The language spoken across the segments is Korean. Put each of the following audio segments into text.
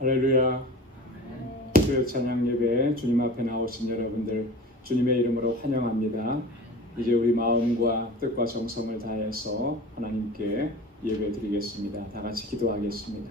할렐루야. 그 찬양 예배 주님 앞에 나오신 여러분들 주님의 이름으로 환영합니다. 이제 우리 마음과 뜻과 정성을 다해서 하나님께 예배 드리겠습니다. 다 같이 기도하겠습니다.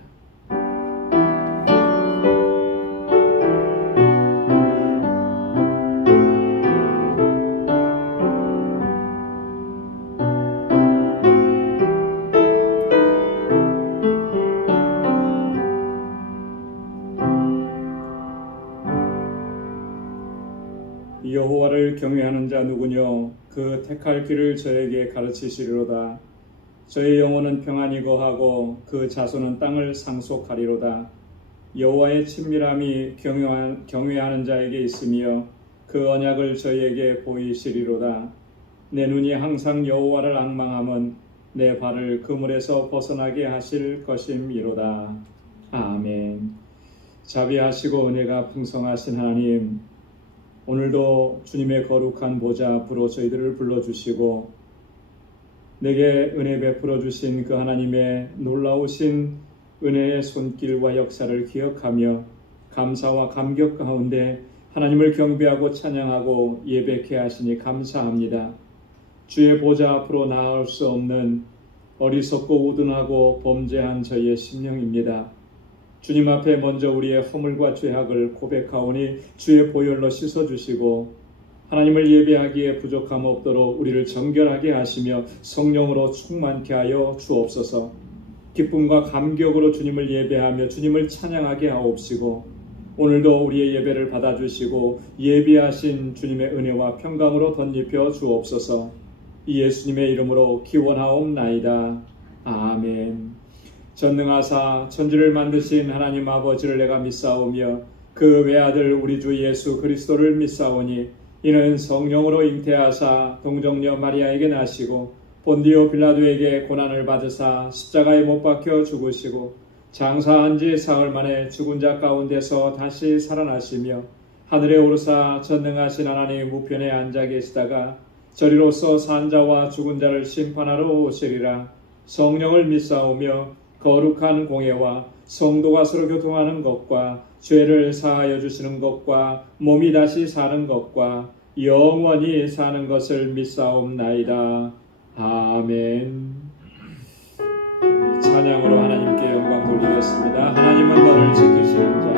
여호와를 경외하는 자 누구뇨? 그 택할 길을 저에게 가르치시리로다. 저의 영혼은 평안히 거하고 그 자손은 땅을 상속하리로다. 여호와의 친밀함이 경외하는 자에게 있으며 그 언약을 저희에게 보이시리로다. 내 눈이 항상 여호와를 앙망함은 내 발을 그물에서 벗어나게 하실 것임이로다. 아멘. 자비하시고 은혜가 풍성하신 하나님, 오늘도 주님의 거룩한 보좌 앞으로 저희들을 불러주시고 내게 은혜 베풀어 주신 그 하나님의 놀라우신 은혜의 손길과 역사를 기억하며 감사와 감격 가운데 하나님을 경배하고 찬양하고 예배케 하시니 감사합니다. 주의 보좌 앞으로 나아올 수 없는 어리석고 우둔하고 범죄한 저희의 심령입니다. 주님 앞에 먼저 우리의 허물과 죄악을 고백하오니 주의 보혈로 씻어주시고 하나님을 예배하기에 부족함 없도록 우리를 정결하게 하시며 성령으로 충만케 하여 주옵소서. 기쁨과 감격으로 주님을 예배하며 주님을 찬양하게 하옵시고 오늘도 우리의 예배를 받아주시고 예비하신 주님의 은혜와 평강으로 덧입혀 주옵소서. 이 예수님의 이름으로 기원하옵나이다. 아멘. 전능하사 천지를 만드신 하나님 아버지를 내가 믿사오며 그 외아들 우리 주 예수 그리스도를 믿사오니 이는 성령으로 잉태하사 동정녀 마리아에게 나시고 본디오 빌라도에게 고난을 받으사 십자가에 못 박혀 죽으시고 장사한 지 사흘 만에 죽은 자 가운데서 다시 살아나시며 하늘에 오르사 전능하신 하나님 우편에 앉아 계시다가 저리로서 산 자와 죽은 자를 심판하러 오시리라. 성령을 믿사오며 거룩한 공예와 성도가 서로 교통하는 것과 죄를 사하여 주시는 것과 몸이 다시 사는 것과 영원히 사는 것을 믿사옵나이다. 아멘. 찬양으로 하나님께 영광 돌리겠습니다. 하나님은 너를 지키시는 자.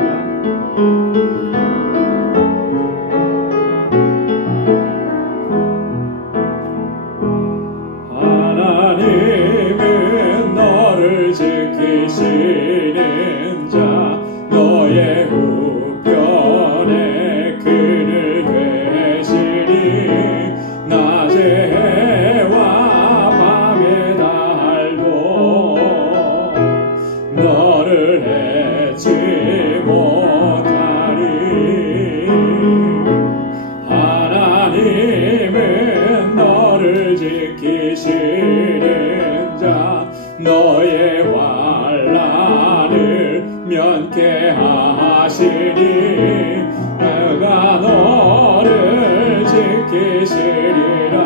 지키시는 자 너의 우편에 그를 되시니 낮에 해와 밤에 달도 너를 해치 못하리. 하나님은 너를 지키시는 자 너의 환난을 면케 하시니 그가 너를 지키시리라.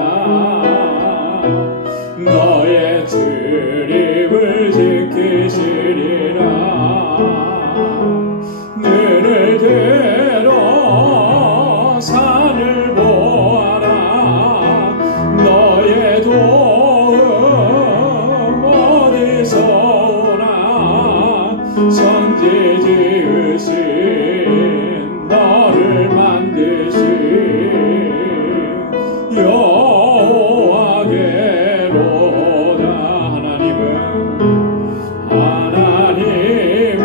너의 출입을 지키시리라. 눈을 들어 산을 보아라. 너의 선지 지으신 너를 만드신 여호와께로다. 하나님은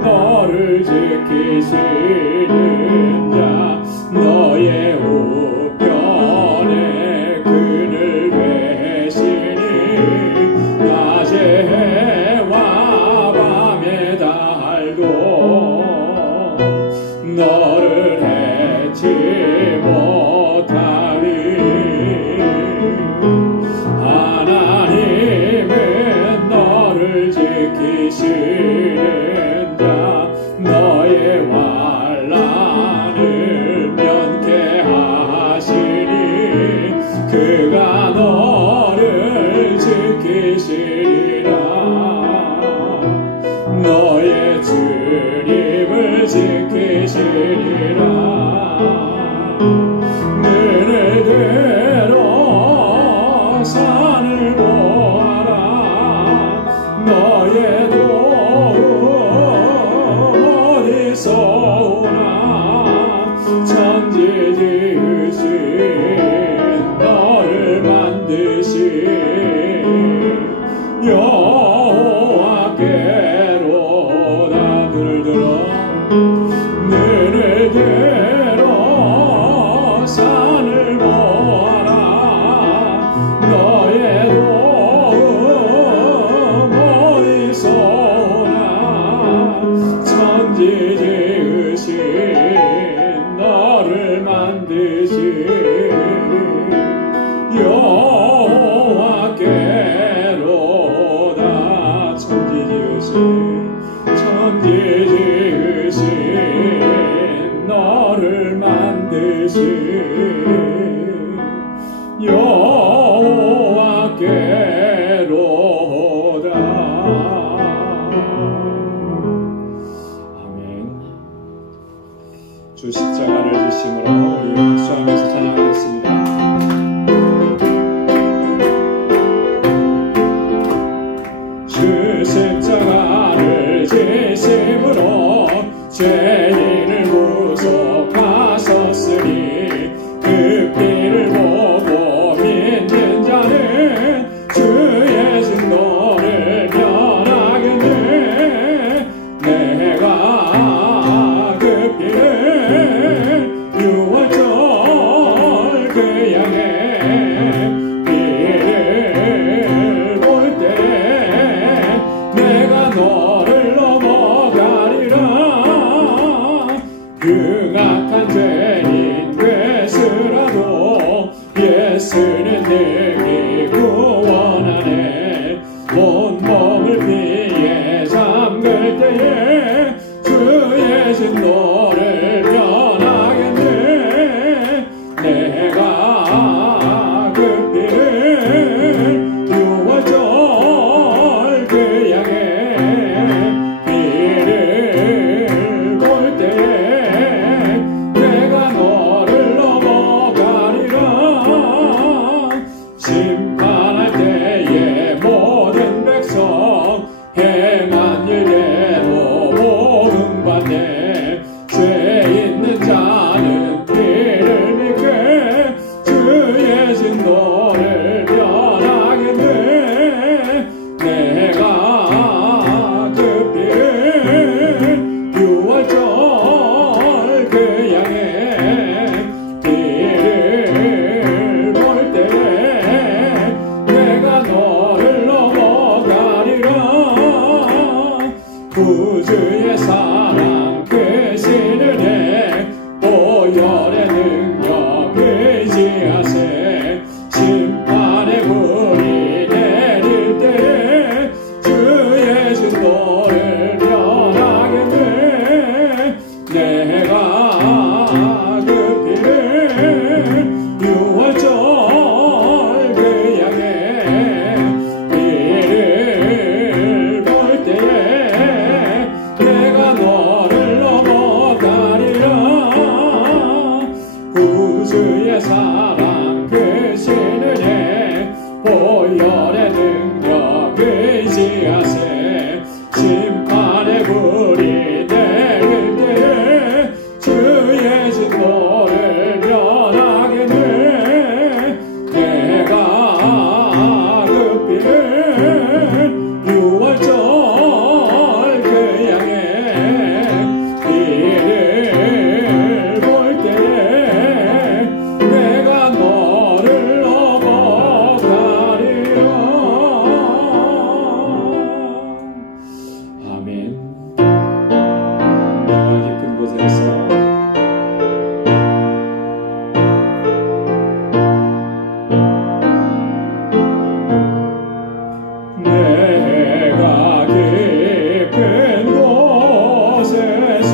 너를 지키시는 자 너의 우편에 그늘 되시니 낮에 너를 해치 못하리. 하나님은 너를 지키시는 자 너의 환난을 면케 하시니 그가 너를 지키시리라. 너의 주 만드신 여호와께로다. 천지 지으신 너를 만드신 여호와께로다. 아멘. 주 십자가를 지심으로 우리 박수하면서 찬양하겠습니다. 주 십자가를 지심으로 죄인을 구속하셨으니 그 피를 보고 믿는 자는 주의 진노를 면하겠네. 내가 그 피를 유월절 그 양의 피를 볼 때 내가 너를 넘어가리라. 흉악한 죄인 되스라도 예수는 능히 구원하네. 온몸을 피에 잠글 때에 주의 진노를 면하겠네. 내가 그 피를 유월절 그 양의 피를 볼 때에 내가 너를 넘어가리라. 심판할 때에 모든 백성 행한 일대로 보응받네. 죄 있는 자는 피를 믿게 주의 진노를 면하겠네. 내가 그 피를 유월절 그 양의 피를 볼 때에 내가 너를 넘어가리라. 구주의 사랑 크신 은혜 보혈의 능력 의지하세. 심판의 불이 내릴 때에 주의 진노를 면하겠네. 내가 그 피를 유월절 그 양의 피를 볼 때에 내가 너를 넘어가리라. 구주의 사랑 크신 은혜 보혈의 능력 의지하세. 심판의 불이 내릴 때에 주의 진노를 면하겠네. 내가 그 피를 유월절 그 양의 피를 볼 때에 내가 너를 넘어가리라. 아멘. 내가 깊은 곳에서 내가 깊은 곳에서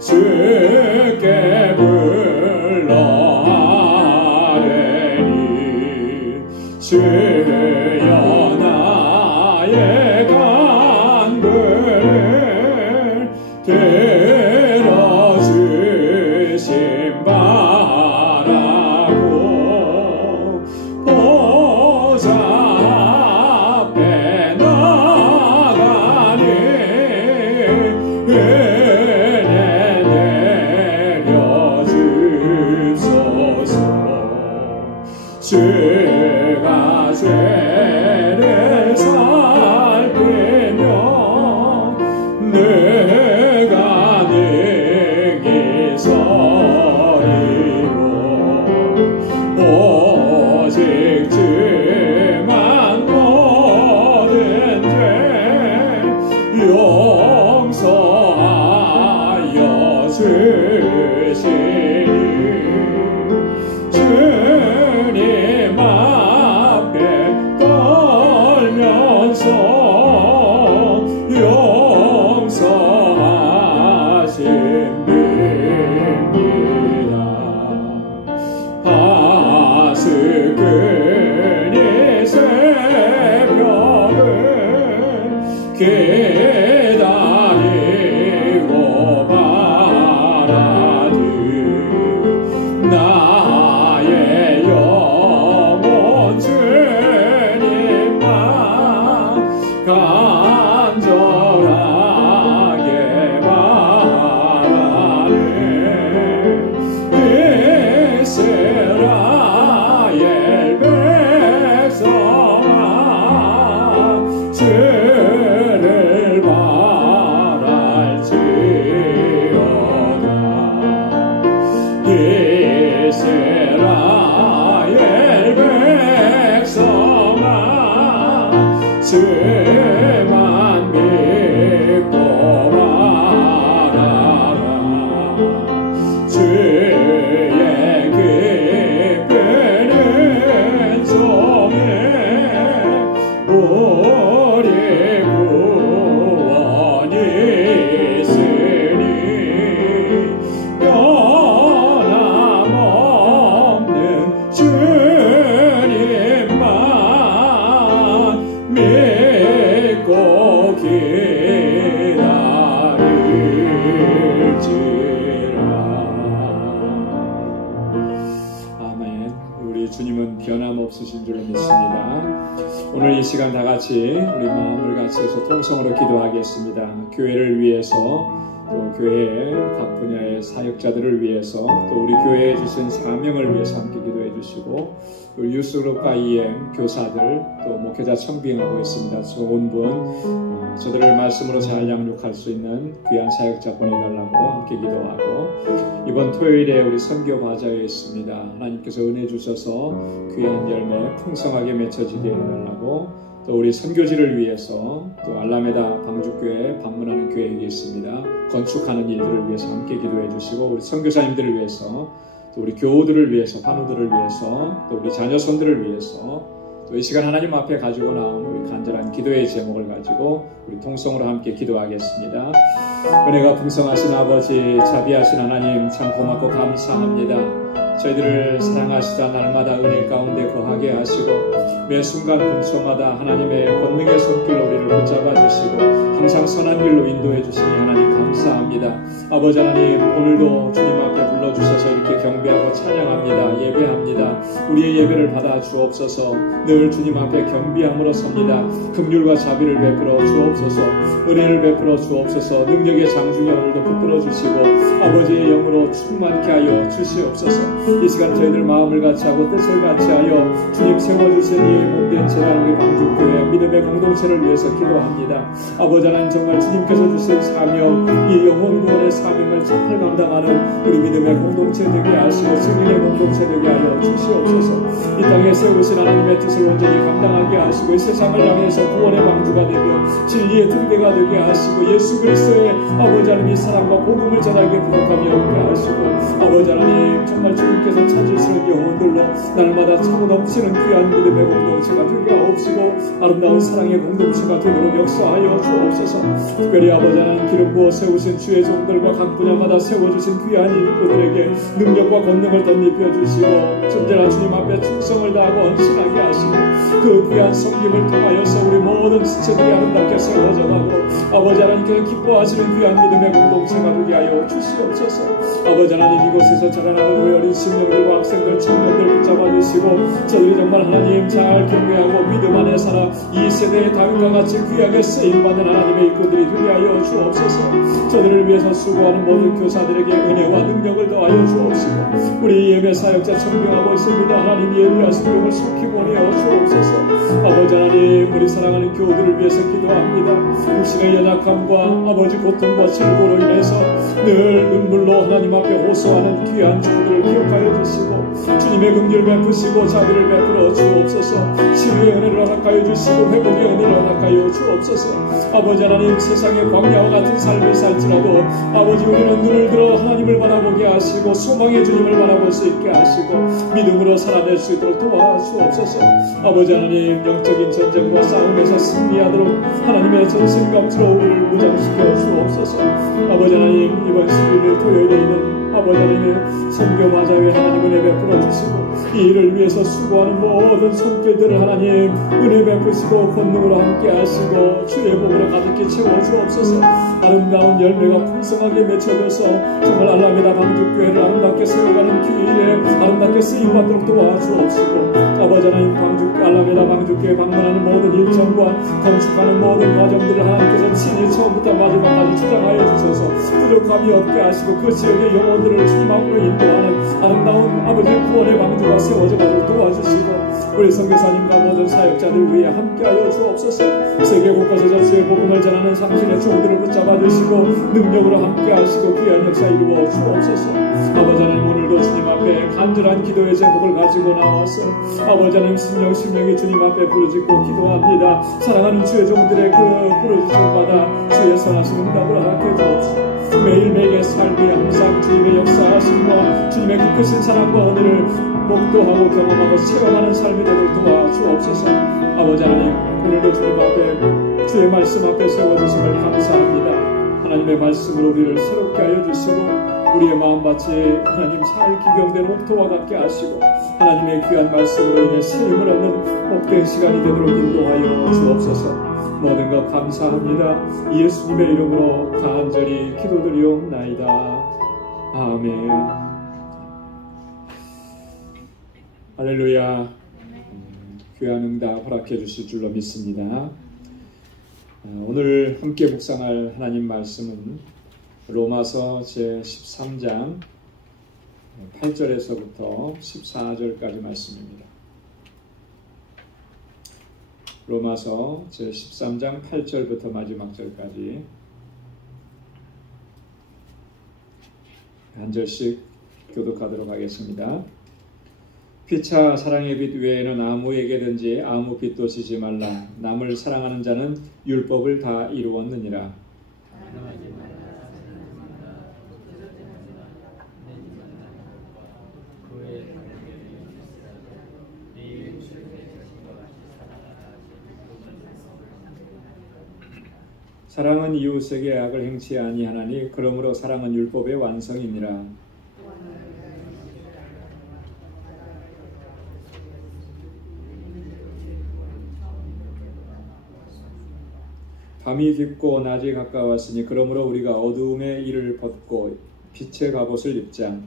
주께 불러하리니. 주여 나의 간구를 들어주심 바라고 보좌 앞에 나가니 은혜 내려주소서. 주가 죄를 살피며 내가 능히 서리로. 오직 주만 모든 죄 용서하여 주시니. 바라니 나의 영혼 주님만 간절하게 바라네 이스라엘 백성아 주를 바랄지어다 이스라엘 백성아 주만 믿고 말아라 주의 깊은 은총에 우리 구원이 있으니 변함없는 주님만 믿고 기다릴지라. 아멘. 우리 주님은 변함없으신 줄을 믿습니다. 오늘 이 시간 다 같이 우리 마음을 같이 해서 통성으로 기도하겠습니다. 교회를 위해서 또 교회의 각 분야의 사역자들을 위해서 또 우리 교회에 주신 사명을 위해서 함께 기도해 주시고 우리 유스그룹과 EM 교사들 또 목회자 청빙하고 있습니다. 좋은 분 저들을 말씀으로 잘 양육할 수 있는 귀한 사역자 보내달라고 함께 기도하고 이번 토요일에 우리 선교 바자회에 있습니다. 하나님께서 은혜 주셔서 귀한 열매 풍성하게 맺혀지게 해달라고 또 우리 선교지를 위해서 또 알라메다 방주교회 방문하는 계획이 있습니다. 건축하는 일들을 위해서 함께 기도해 주시고 우리 선교사님들을 위해서 또 우리 교우들을 위해서 환우들을 위해서 또 우리 자녀손들을 위해서 또 이 시간 하나님 앞에 가지고 나온 우리 간절한 기도의 제목을 가지고 우리 통성으로 함께 기도하겠습니다. 은혜가 풍성하신 아버지 자비하신 하나님 참 고맙고 감사합니다. 저희들을 사랑하시다 날마다 은혜 가운데 거하게 하시고 매 순간 분초마다 하나님의 권능의 손길로 우리를 붙잡아 주시고 항상 선한 길로 인도해 주시니 하나님 감사합니다. 아버지 하나님 오늘도 주님 앞에 불러주셔서 이렇게 경배하고 찬양합니다. 예배합니다. 우리의 예배를 받아 주옵소서. 늘 주님 앞에 겸비함으로 섭니다. 긍휼과 자비를 베풀어 주옵소서. 은혜를 베풀어 주옵소서. 능력의 장중에 오늘도 붙들어 주시고 아버지의 영으로 충만케 하여 주시옵소서. 이 시간 저희들 마음을 같이 하고 뜻을 같이 하여 주님 세워주신 이 몸된 재단 우리 방주교회 믿음의 공동체를 위해서 기도합니다. 아버지 하나님 정말 주님께서 주신 사명 이 영혼 구원의 사명을 잘 감당하는 우리 믿음의 공동체 되게 하시고 증인의 공동체 되게 하여 주시옵소서. 이 땅에 세우신 하나님의 뜻을 온전히 감당하게 하시고 이 세상을 향해서 구원의 방주가 되며 진리의 등대가 되게 하시고 예수 그리스도의 아버지 하나님의 사랑과 복음을 전하게 부족함이 없게 하시고 아버지 하나님 정말 주님께서 찾으시는 영혼들로 날마다 차고 넘치는 귀한 믿음의 공동체가 되게 하옵시고 아름다운 사랑의 공동체가 되도록 역사하여 주옵소서. 특별히 아버지 하나님 기름 부어 세우신 주의 종들과 각 분야마다 세워주신 귀한 일꾼들에게 능력과 권능을 덧입혀 주시고 존재나 주님 앞에 충성을 다하고 헌신하게 하시고 그 귀한 섬김을 통하여서 우리 모든 지체들이 아름답게 세워져 가고 아버지 하나님께서 기뻐하시는 귀한 믿음의 공동체가 되게 하여 주시옵소서. 아버지 하나님 이곳에서 자라나는 우리 어린 심령들과 학생들 청년들 붙잡아 주시고 저들이 정말 하나님 잘 경외하고 믿음 안에 살아 이 세대의 다윗과 같이 귀하게 쓰임받는 하나님의 일꾼들이 되게 하여 주옵소서. 저들을 위해서 수고하는 모든 교사들에게 은혜와 능력을 더하여 주옵시고 우리 예배 사역자 청빙하고 있습니다. 하나님 예비하신 종을 속히 보내어 주옵소서. 아버지 하나님 우리 사랑하는 교우들을 위해서 기도합니다. 육신의 연약함과 아버지 고통과 질고로 인해서 늘 눈물로 하나님 앞에 호소하는 귀한 종들을 기억하여 주시고 주님의 긍휼을 베푸시고 자비를 베풀어 주옵소서. 치유의 은혜를 허락하여 주시고 회복의 은혜를 허락하여 주옵소서. 아버지 하나님 세상의 광야와 같은 삶을 살지라도 아버지 우리는 눈을 들어 하나님을 바라보게 하시고 소망의 주님을 바라볼 수 있게 하시고 믿음으로 살아낼 수 있도록 도와주옵소서. 아버지 하나님 영적인 전쟁과 싸움에서 승리하도록 하나님의 전신갑주로 우리를 무장시켜 주옵소서. 아버지 하나님 이번 11일 토요일에 있는 아버지 하나님 선교마자회 하나님 은혜 베풀어 주시고 이 일을 위해서 수고하는 모든 손길들을 하나님 은혜 베푸시고 권능으로 함께 하시고 주의 복으로 가득히 채워 주옵소서. 아름다운 열매가 풍성하게 맺혀져서 정말 알라메다 방주교회를 아름답게 세워가는 기회에 아름답게 쓰임받도록 도와주옵시고 아버지 하나님 알라메다 방주교회 방문하는 모든 일정과 건축하는 모든 과정들을 하나님께서 친히 처음부터 마지막까지 주장하여 주셔서 부족함이 없게 하시고 그 지역의 영혼들을 주님 앞으로 인도하는 아름다운 아버지 구원의 방주가 세워져 가도록 도와주시고 우리 선교사님과 모든 사역자들 위해 함께하여 주옵소서. 세계 곳곳에서 주의 복음을 전하는 상승의 종들을 붙잡아 주시고 능력으로 함께하시고 귀한 역사 이루어 주옵소서. 아버지 하나님 오늘도 주님 앞에 간절한 기도의 제목을 가지고 나와서 아버지 하나님 심령이 주님 앞에 부르짖고 기도합니다. 사랑하는 주의 종들의 그 부르짖음을 받아 주의 선하신 응답을 허락해 주옵소서. 매일매일의 삶이 항상 주님의 역사하심과 주님의 그 크신 사랑과 은혜를 목도하고 경험하고 체험하는 삶이 되도록 도와주옵소서. 아버지 하나님 오늘도 주님 앞에 주의 말씀 앞에 세워주심을 감사합니다. 하나님의 말씀으로 우리를 새롭게 하여 주시고 우리의 마음밭이 하나님 잘 기경된 옥토와 같게 하시고 하나님의 귀한 말씀으로 인해 세임을 얻는 복된 시간이 되도록 인도하여 주옵소서. 모든 것 감사합니다. 예수님의 이름으로 간절히 기도드리옵나이다. 아멘. 할렐루야. 귀한 응답 허락해 주실 줄로 믿습니다. 오늘 함께 묵상할 하나님 말씀은 로마서 제13장 8절에서부터 14절까지 말씀입니다. 로마서 제13장 8절부터 마지막 절까지 한 절씩 교독하도록 하겠습니다. 피차 사랑의 빛 외에는 아무에게든지 아무 빛도 지지 말라. 남을 사랑하는 자는 율법을 다 이루었느니라. 사랑은 이웃에게 악을 행치 아니하나니 그러므로 사랑은 율법의 완성이니라. 밤이 깊고 낮이 가까웠으니 그러므로 우리가 어두움의 일을 벗고 빛의 갑옷을 입자.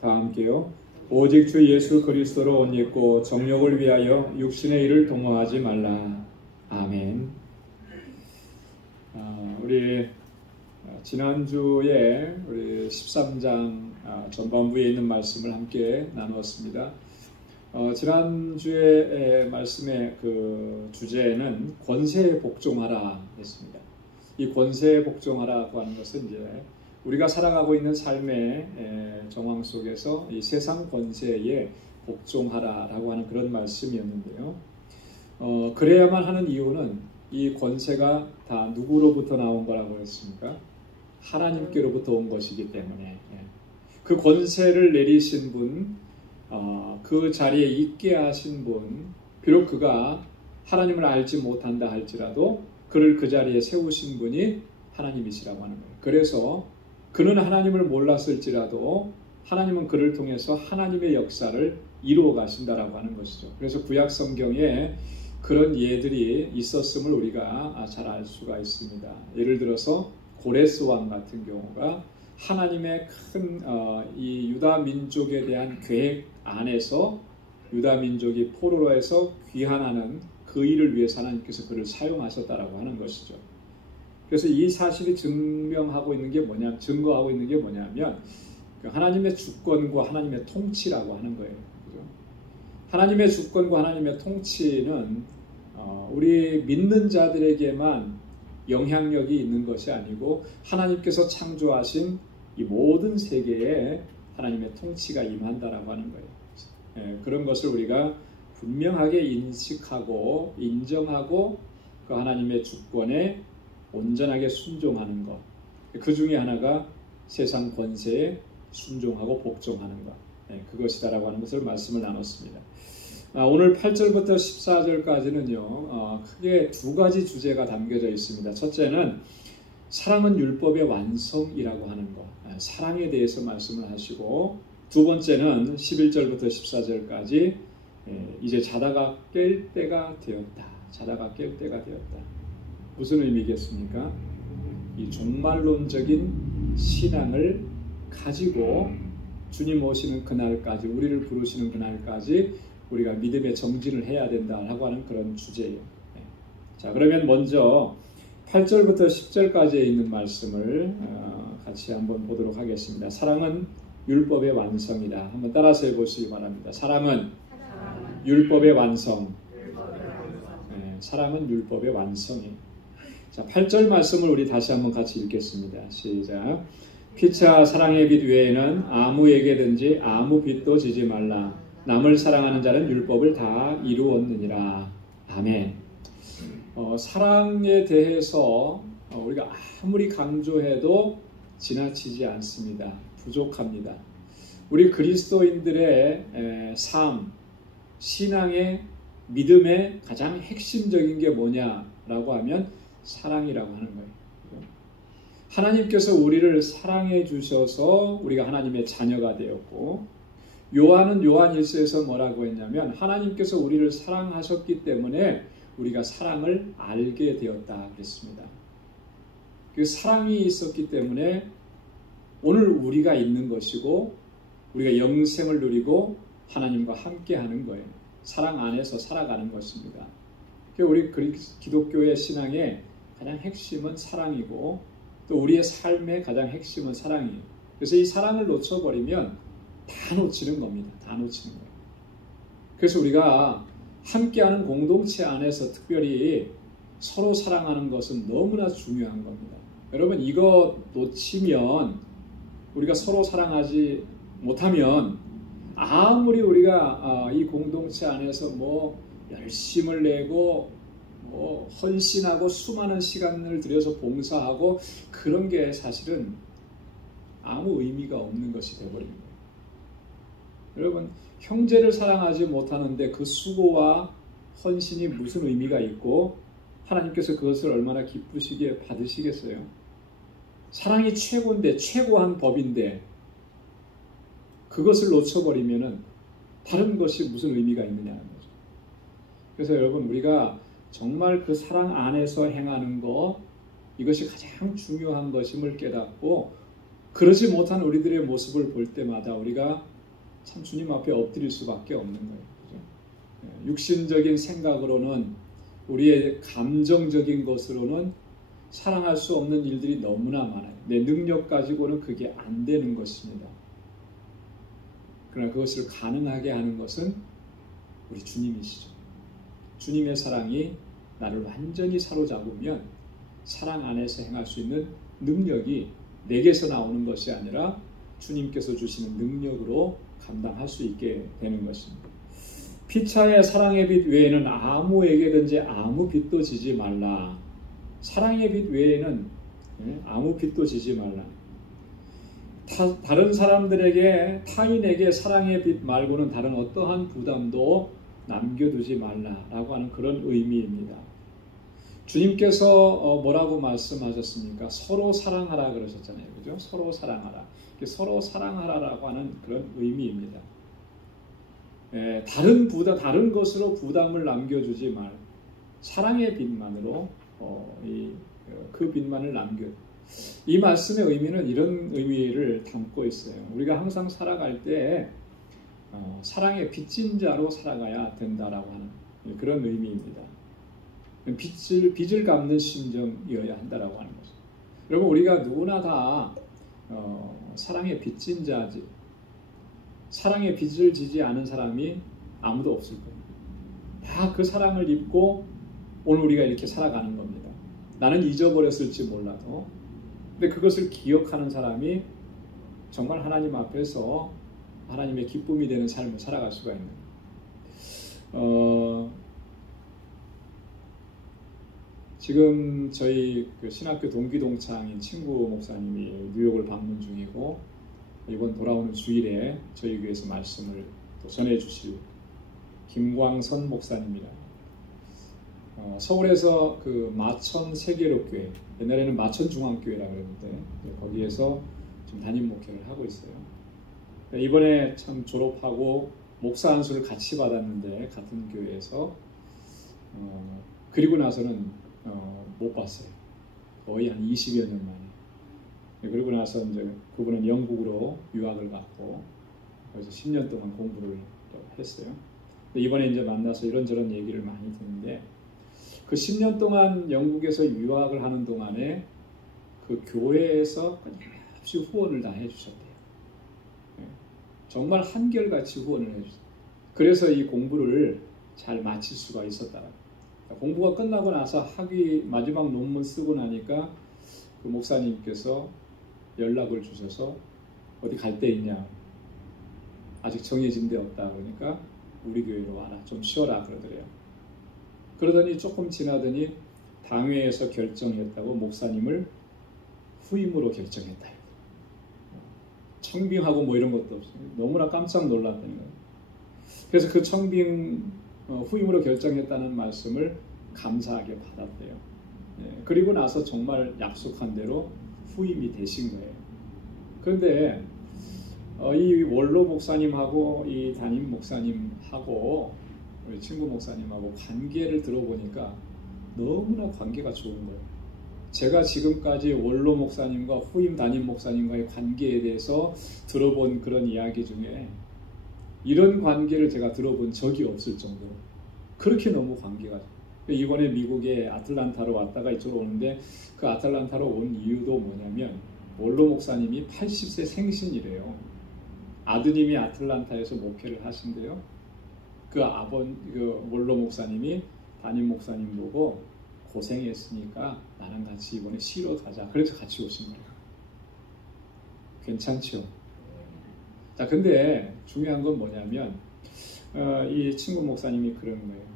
다 함께요. 오직 주 예수 그리스도로 옷 입고 정욕을 위하여 육신의 일을 동호하지 말라. 아멘. 우리 지난주에 우리 13장 전반부에 있는 말씀을 함께 나누었습니다. 지난주에 말씀의 그 주제는 권세에 복종하라 했습니다. 이 권세에 복종하라고 하는 것은 이제 우리가 살아가고 있는 삶의 정황 속에서 이 세상 권세에 복종하라라고 하는 그런 말씀이었는데요. 그래야만 하는 이유는 이 권세가 다 누구로부터 나온 거라고 했습니까? 하나님께로부터 온 것이기 때문에 그 권세를 내리신 분, 그 자리에 있게 하신 분, 비록 그가 하나님을 알지 못한다 할지라도 그를 그 자리에 세우신 분이 하나님이시라고 하는 거예요. 그래서 그는 하나님을 몰랐을지라도 하나님은 그를 통해서 하나님의 역사를 이루어 가신다라고 하는 것이죠. 그래서 구약 성경에 그런 예들이 있었음을 우리가 잘 알 수가 있습니다. 예를 들어서 고레스 왕 같은 경우가 하나님의 큰 이 유다 민족에 대한 계획 안에서 유다 민족이 포로로에서 귀환하는 그 일을 위해서 하나님께서 그를 사용하셨다라고 하는 것이죠. 그래서 이 사실이 증거하고 있는 게 뭐냐면 하나님의 주권과 하나님의 통치라고 하는 거예요. 그죠? 하나님의 주권과 하나님의 통치는 우리 믿는 자들에게만 영향력이 있는 것이 아니고 하나님께서 창조하신 이 모든 세계에 하나님의 통치가 임한다라고 하는 거예요. 그런 것을 우리가 분명하게 인식하고 인정하고 그 하나님의 주권에 온전하게 순종하는 것. 그 중에 하나가 세상 권세에 순종하고 복종하는 것. 그것이다라고 하는 것을 말씀을 나눴습니다. 오늘 8절부터 14절까지는요, 크게 두 가지 주제가 담겨져 있습니다. 첫째는 사랑은 율법의 완성이라고 하는 것, 사랑에 대해서 말씀을 하시고, 두 번째는 11절부터 14절까지 이제 자다가 깰 때가 되었다. 자다가 깰 때가 되었다. 무슨 의미겠습니까? 이 종말론적인 신앙을 가지고 주님 오시는 그날까지, 우리를 부르시는 그날까지 우리가 믿음의 정진을 해야 된다라고 하는 그런 주제예요. 자, 그러면 먼저 8절부터 10절까지에 있는 말씀을 같이 한번 보도록 하겠습니다. 사랑은 율법의 완성이다. 한번 따라서 해보시기 바랍니다. 사랑은 율법의 완성. 사랑은 율법의 완성이. 자, 8절 말씀을 우리 다시 한번 같이 읽겠습니다. 시작. 피차 사랑의 빛 외에는 아무에게든지 아무 빛도 지지 말라. 남을 사랑하는 자는 율법을 다 이루었느니라. 아멘. 사랑에 대해서 우리가 아무리 강조해도 지나치지 않습니다. 부족합니다. 우리 그리스도인들의 삶, 신앙의 믿음의 가장 핵심적인 게 뭐냐라고 하면 사랑이라고 하는 거예요. 하나님께서 우리를 사랑해 주셔서 우리가 하나님의 자녀가 되었고, 요한은 요한 1서에서 뭐라고 했냐면 하나님께서 우리를 사랑하셨기 때문에 우리가 사랑을 알게 되었다 그랬습니다. 그 사랑이 있었기 때문에 오늘 우리가 있는 것이고 우리가 영생을 누리고 하나님과 함께하는 거예요. 사랑 안에서 살아가는 것입니다. 우리 기독교의 신앙의 가장 핵심은 사랑이고 또 우리의 삶의 가장 핵심은 사랑이에요. 그래서 이 사랑을 놓쳐버리면 다 놓치는 겁니다. 다 놓치는 거예요. 그래서 우리가 함께하는 공동체 안에서 특별히 서로 사랑하는 것은 너무나 중요한 겁니다. 여러분, 이거 놓치면 우리가 서로 사랑하지 못하면 아무리 우리가 이 공동체 안에서 뭐 열심을 내고 뭐 헌신하고 수많은 시간을 들여서 봉사하고 그런 게 사실은 아무 의미가 없는 것이 되어버립니다. 여러분, 형제를 사랑하지 못하는데 그 수고와 헌신이 무슨 의미가 있고 하나님께서 그것을 얼마나 기쁘시게 받으시겠어요? 사랑이 최고인데, 최고한 법인데 그것을 놓쳐버리면은 다른 것이 무슨 의미가 있느냐는 거죠. 그래서 여러분, 우리가 정말 그 사랑 안에서 행하는 것, 이것이 가장 중요한 것임을 깨닫고 그러지 못한 우리들의 모습을 볼 때마다 우리가 참 주님 앞에 엎드릴 수밖에 없는 거예요. 그죠? 육신적인 생각으로는, 우리의 감정적인 것으로는 사랑할 수 없는 일들이 너무나 많아요. 내 능력 가지고는 그게 안 되는 것입니다. 그러나 그것을 가능하게 하는 것은 우리 주님이시죠. 주님의 사랑이 나를 완전히 사로잡으면 사랑 안에서 행할 수 있는 능력이 내게서 나오는 것이 아니라 주님께서 주시는 능력으로 감당할 수 있게 되는 것입니다. 피차의 사랑의 빛 외에는 아무에게든지 아무 빛도 지지 말라. 사랑의 빛 외에는 아무 빛도 지지 말라. 다른 사람들에게, 타인에게 사랑의 빛 말고는 다른 어떠한 부담도 남겨두지 말라라고 하는 그런 의미입니다. 주님께서 뭐라고 말씀하셨습니까? 서로 사랑하라 그러셨잖아요. 그죠? 서로 사랑하라. 서로 사랑하라라고 하는 그런 의미입니다. 다른 것으로 부담을 남겨주지 말. 사랑의 빛만으로 그 빛만을 남겨. 이 말씀의 의미는 이런 의미를 담고 있어요. 우리가 항상 살아갈 때 사랑의 빚진 자로 살아가야 된다라고 하는 그런 의미입니다. 빚을 갚는 심정이어야 한다라고 하는 거죠. 여러분, 우리가 누구나 다 사랑의 빚진 자지, 사랑의 빚을 지지 않은 사람이 아무도 없을 겁니다. 다 그 사랑을 입고 오늘 우리가 이렇게 살아가는 겁니다. 나는 잊어버렸을지 몰라도, 근데 그것을 기억하는 사람이 정말 하나님 앞에서 하나님의 기쁨이 되는 삶을 살아갈 수가 있는 거예요. 지금 저희 그 신학교 동기 동창인 친구 목사님이 뉴욕을 방문 중이고 이번 돌아오는 주일에 저희 교회에서 말씀을 또 전해 주실 김광선 목사님이라. 서울에서 그 마천 세계로교회, 옛날에는 마천 중앙교회라고 그랬는데 거기에서 좀 담임 목회를 하고 있어요. 이번에 참 졸업하고 목사 안수를 같이 받았는데 같은 교회에서 그리고 나서는 못 봤어요. 거의 한 20여 년 만에. 그리고 나서 이제 그분은 영국으로 유학을 갔고 그래서 10년 동안 공부를 했어요. 이번에 이제 만나서 이런저런 얘기를 많이 듣는데 그 10년 동안 영국에서 유학을 하는 동안에 그 교회에서 끊임없이 후원을 다 해주셨대요. 정말 한결같이 후원을 해주셨어요. 그래서 이 공부를 잘 마칠 수가 있었다. 공부가 끝나고 나서 학위 마지막 논문 쓰고 나니까 그 목사님께서 연락을 주셔서 어디 갈 데 있냐, 아직 정해진 데 없다 그러니까 우리 교회로 와라, 좀 쉬어라 그러더래요. 그러더니 조금 지나더니 당회에서 결정했다고 목사님을 후임으로 결정했다. 청빙하고 뭐 이런 것도 없어요. 너무나 깜짝 놀랐다는 거예요. 그래서 그 청빙 후임으로 결정했다는 말씀을 감사하게 받았대요. 그리고 나서 정말 약속한 대로 후임이 되신 거예요. 그런데 이 원로 목사님하고 이 담임 목사님하고 우리 친구 목사님하고 관계를 들어보니까 너무나 관계가 좋은 거예요. 제가 지금까지 원로 목사님과 후임 담임 목사님과의 관계에 대해서 들어본 그런 이야기 중에 이런 관계를 제가 들어본 적이 없을 정도로 그렇게 너무 관계가 좋아요. 이번에 미국의 아틀란타로 왔다가 이쪽으로 오는데 그 아틀란타로 온 이유도 뭐냐면 원로 목사님이 80세 생신이래요. 아드님이 아틀란타에서 목회를 하신대요. 그 원로 목사님이 담임 목사님 보고 고생했으니까 나랑 같이 이번에 쉬러 가자. 그래서 같이 오신 거예요. 괜찮죠? 자, 근데 중요한 건 뭐냐면 이 친구 목사님이 그런 거예요.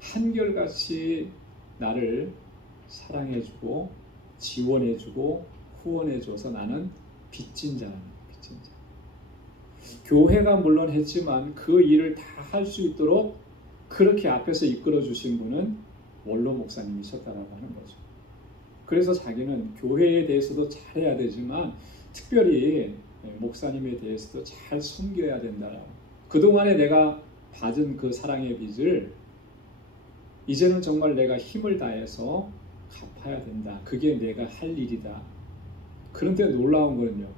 한결같이 나를 사랑해주고 지원해주고 후원해줘서 나는 빚진 자라는 거예요. 빚진 자. 교회가 물론 했지만 그 일을 다 할 수 있도록 그렇게 앞에서 이끌어주신 분은 원로 목사님이셨다라고 하는 거죠. 그래서 자기는 교회에 대해서도 잘해야 되지만 특별히 목사님에 대해서도 잘 섬겨야 된다라고. 그동안에 내가 받은 그 사랑의 빚을 이제는 정말 내가 힘을 다해서 갚아야 된다. 그게 내가 할 일이다. 그런데 놀라운 거는요.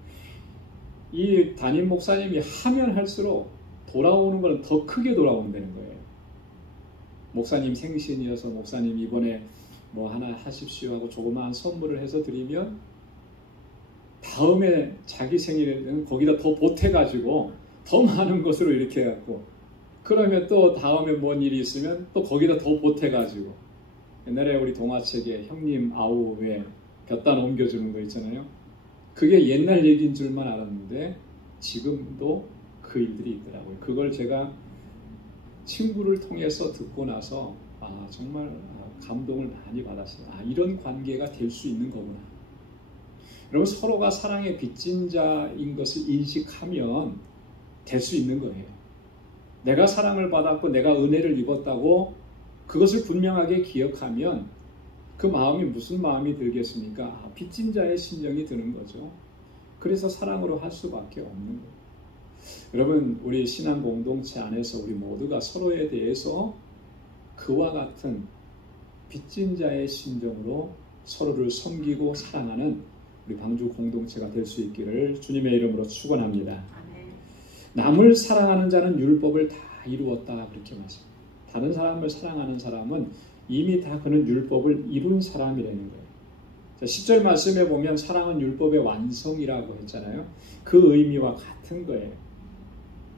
이 담임 목사님이 하면 할수록 돌아오는 거는 더 크게 돌아온다는 거예요. 목사님 생신이어서 목사님 이번에 뭐 하나 하십시오 하고 조그마한 선물을 해서 드리면 다음에 자기 생일에는 거기다 더 보태가지고 더 많은 것으로 이렇게 해갖고 그러면 또 다음에 뭔 일이 있으면 또 거기다 더 보태가지고 옛날에 우리 동화책에 형님 아우 왜 볕단 옮겨주는 거 있잖아요. 그게 옛날 얘기인 줄만 알았는데 지금도 그 일들이 있더라고요. 그걸 제가 친구를 통해서 듣고 나서 정말 감동을 많이 받았어요. 이런 관계가 될 수 있는 거구나. 여러분 서로가 사랑의 빚진 자인 것을 인식하면 될 수 있는 거예요. 내가 사랑을 받았고 내가 은혜를 입었다고 그것을 분명하게 기억하면 그 마음이 무슨 마음이 들겠습니까? 빚진 자의 심정이 드는 거죠. 그래서 사랑으로 할 수밖에 없는 거예요. 여러분 우리 신앙 공동체 안에서 우리 모두가 서로에 대해서 그와 같은 빚진 자의 심정으로 서로를 섬기고 사랑하는 우리 방주 공동체가 될 수 있기를 주님의 이름으로 축원합니다. 남을 사랑하는 자는 율법을 다 이루었다 그렇게 말씀합니다. 다른 사람을 사랑하는 사람은 이미 다 그는 율법을 이룬 사람이라는 거예요. 자, 10절 말씀에 보면 사랑은 율법의 완성이라고 했잖아요. 그 의미와 같은 거예요.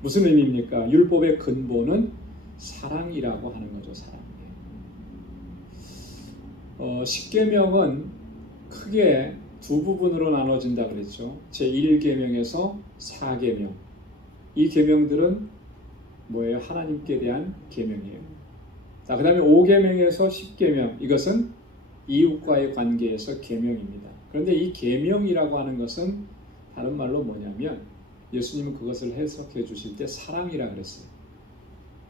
무슨 의미입니까? 율법의 근본은 사랑이라고 하는 거죠. 사랑이에요. 십계명은 크게 두 부분으로 나눠진다 그랬죠. 제1계명에서 4계명. 이 계명들은 뭐예요? 하나님께 대한 계명이에요. 자, 그 다음에 5계명에서 10계명. 이것은 이웃과의 관계에서 계명입니다. 그런데 이 계명이라고 하는 것은 다른 말로 뭐냐면 예수님은 그것을 해석해 주실 때 사랑이라 그랬어요.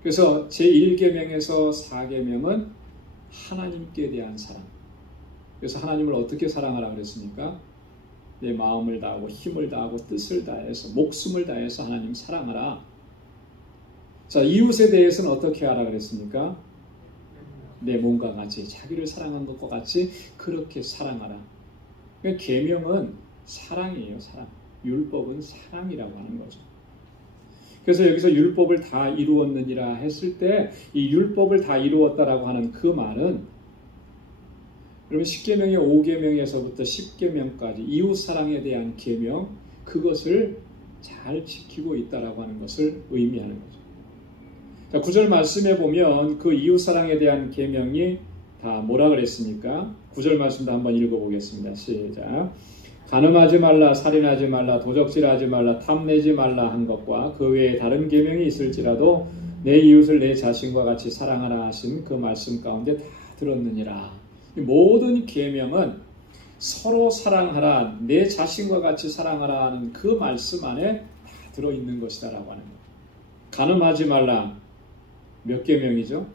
그래서 제1계명에서 4계명은 하나님께 대한 사랑. 그래서 하나님을 어떻게 사랑하라 그랬습니까? 내 마음을 다하고 힘을 다하고 뜻을 다해서 목숨을 다해서 하나님 사랑하라. 자, 이웃에 대해서는 어떻게 하라 그랬습니까? 내 몸과 같이, 자기를 사랑한 것과 같이 그렇게 사랑하라. 그러니까 계명은 사랑이에요. 사랑. 율법은 사랑이라고 하는 거죠. 그래서 여기서 율법을 다 이루었느니라 했을 때 이 율법을 다 이루었다라고 하는 그 말은, 여러분 10계명의 5계명에서부터 10계명까지 이웃 사랑에 대한 계명, 그것을 잘 지키고 있다라고 하는 것을 의미하는 거죠. 자, 9절 말씀에 보면 그 이웃 사랑에 대한 계명이 다 뭐라 그랬습니까? 9절 말씀도 한번 읽어보겠습니다. 시작. 간음하지 말라, 살인하지 말라, 도적질하지 말라, 탐내지 말라 한 것과 그 외에 다른 계명이 있을지라도 내 이웃을 내 자신과 같이 사랑하라 하신 그 말씀 가운데 다 들었느니라. 이 모든 계명은 서로 사랑하라, 내 자신과 같이 사랑하라 하는 그 말씀 안에 다 들어있는 것이다라고 하는 거예요. 간음하지 말라. 몇 계명이죠?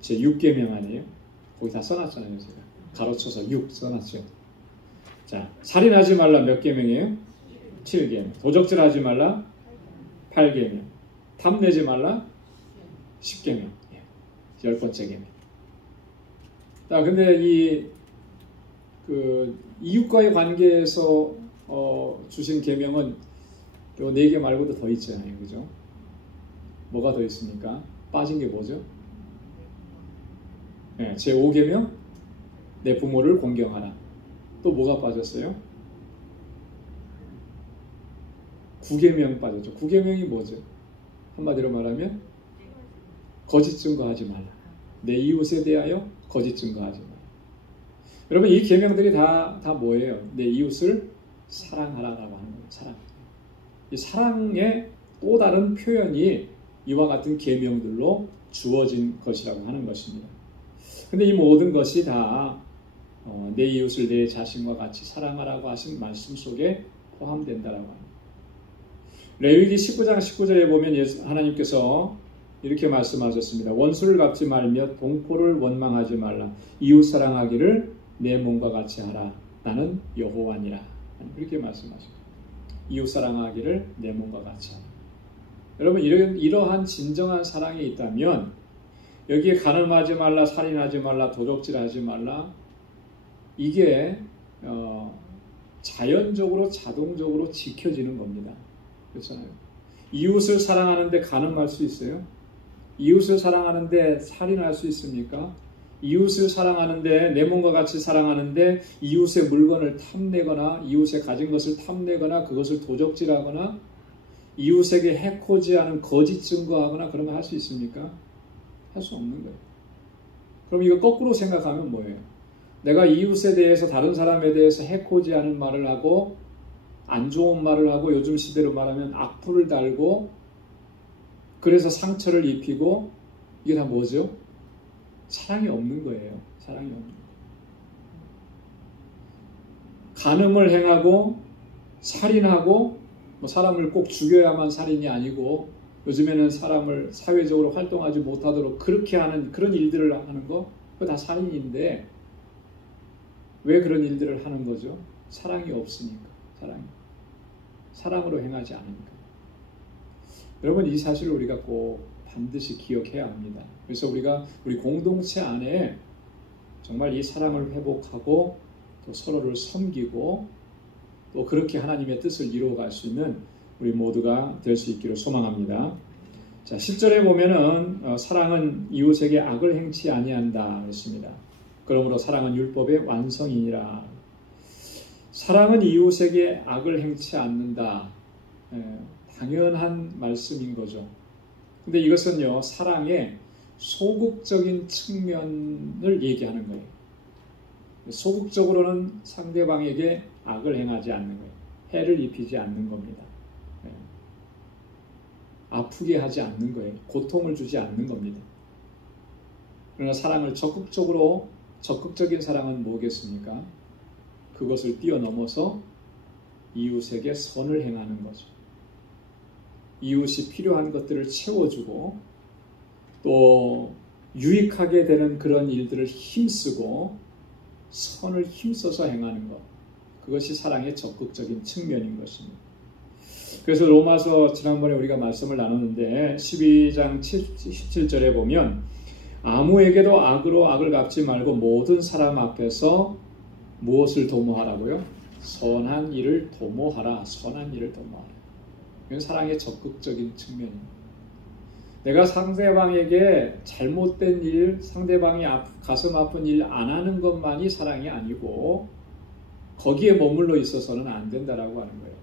제 6계명 아니에요? 거기 다 써놨잖아요. 제가 가로쳐서 6 써놨죠. 자, 살인하지 말라 몇 계명이에요? 7계명. 도적질하지 말라 8계명. 탐내지 말라 10계명. 10번째 계명. 자, 근데 이웃과의 관계에서 주신 계명은 요 4개 말고도 더 있잖아요. 그죠? 뭐가 더 있습니까? 빠진 게 뭐죠? 네, 제5계명 내 부모를 공경하라. 또 뭐가 빠졌어요? 9계명 빠졌죠. 9계명이 뭐죠? 한마디로 말하면 거짓 증거하지 말라. 내 이웃에 대하여 거짓 증거하지 말라. 여러분 이 계명들이 다 뭐예요? 내 이웃을 사랑하라라고 하는 거예요. 사랑. 이 사랑의 또 다른 표현이 이와 같은 계명들로 주어진 것이라고 하는 것입니다. 근데 이 모든 것이 다 내 이웃을 내 자신과 같이 사랑하라고 하신 말씀 속에 포함된다라고 합니다. 레위기 19장 19절에 보면 하나님께서 이렇게 말씀하셨습니다. 원수를 갚지 말며 동포를 원망하지 말라. 이웃 사랑하기를 내 몸과 같이 하라. 나는 여호와니라. 그렇게 말씀하십니다. 이웃 사랑하기를 내 몸과 같이 하라. 여러분 이러한 진정한 사랑이 있다면 여기에 간음하지 말라, 살인하지 말라, 도적질하지 말라, 이게 자연적으로 자동적으로 지켜지는 겁니다. 그렇잖아요. 이웃을 사랑하는데 간음할 수 있어요? 이웃을 사랑하는데 살인할 수 있습니까? 이웃을 사랑하는데 내 몸과 같이 사랑하는데 이웃의 물건을 탐내거나 이웃의 가진 것을 탐내거나 그것을 도적질하거나 이웃에게 해코지하는 거짓 증거하거나 그런 거 할 수 있습니까? 할 수 없는 거예요. 그럼 이거 거꾸로 생각하면 뭐예요? 내가 이웃에 대해서 다른 사람에 대해서 해코지하는 말을 하고 안 좋은 말을 하고 요즘 시대로 말하면 악플을 달고 그래서 상처를 입히고 이게 다 뭐죠? 사랑이 없는 거예요. 사랑이 없는 거예요. 간음을 행하고 살인하고 뭐 사람을 꼭 죽여야만 살인이 아니고 요즘에는 사람을 사회적으로 활동하지 못하도록 그렇게 하는 그런 일들을 하는 거 그거 다 살인인데 왜 그런 일들을 하는 거죠? 사랑이 없으니까. 사랑으로 행하지 않으니까. 여러분 이 사실을 우리가 꼭 반드시 기억해야 합니다. 그래서 우리가 우리 공동체 안에 정말 이 사랑을 회복하고 또 서로를 섬기고 또 그렇게 하나님의 뜻을 이루어갈 수 있는 우리 모두가 될 수 있기를 소망합니다. 자, 10절에 보면은 사랑은 이웃에게 악을 행치 아니한다 했습니다. 그러므로 사랑은 율법의 완성이니라. 사랑은 이웃에게 악을 행치 않는다. 당연한 말씀인 거죠. 근데 이것은요, 사랑의 소극적인 측면을 얘기하는 거예요. 소극적으로는 상대방에게 악을 행하지 않는 거예요. 해를 입히지 않는 겁니다. 아프게 하지 않는 거예요. 고통을 주지 않는 겁니다. 그러나 사랑을 적극적인 사랑은 뭐겠습니까? 그것을 뛰어넘어서 이웃에게 선을 행하는 거죠. 이웃이 필요한 것들을 채워주고 또 유익하게 되는 그런 일들을 힘쓰고 선을 힘써서 행하는 것, 그것이 사랑의 적극적인 측면인 것입니다. 그래서 로마서 지난번에 우리가 말씀을 나눴는데 12장 17절에 보면 아무에게도 악으로 악을 갚지 말고 모든 사람 앞에서 무엇을 도모하라고요? 선한 일을 도모하라. 선한 일을 도모하라. 이건 사랑의 적극적인 측면입니다. 내가 상대방에게 잘못된 일, 상대방이 가슴 아픈 일 안 하는 것만이 사랑이 아니고 거기에 머물러 있어서는 안 된다라고 하는 거예요.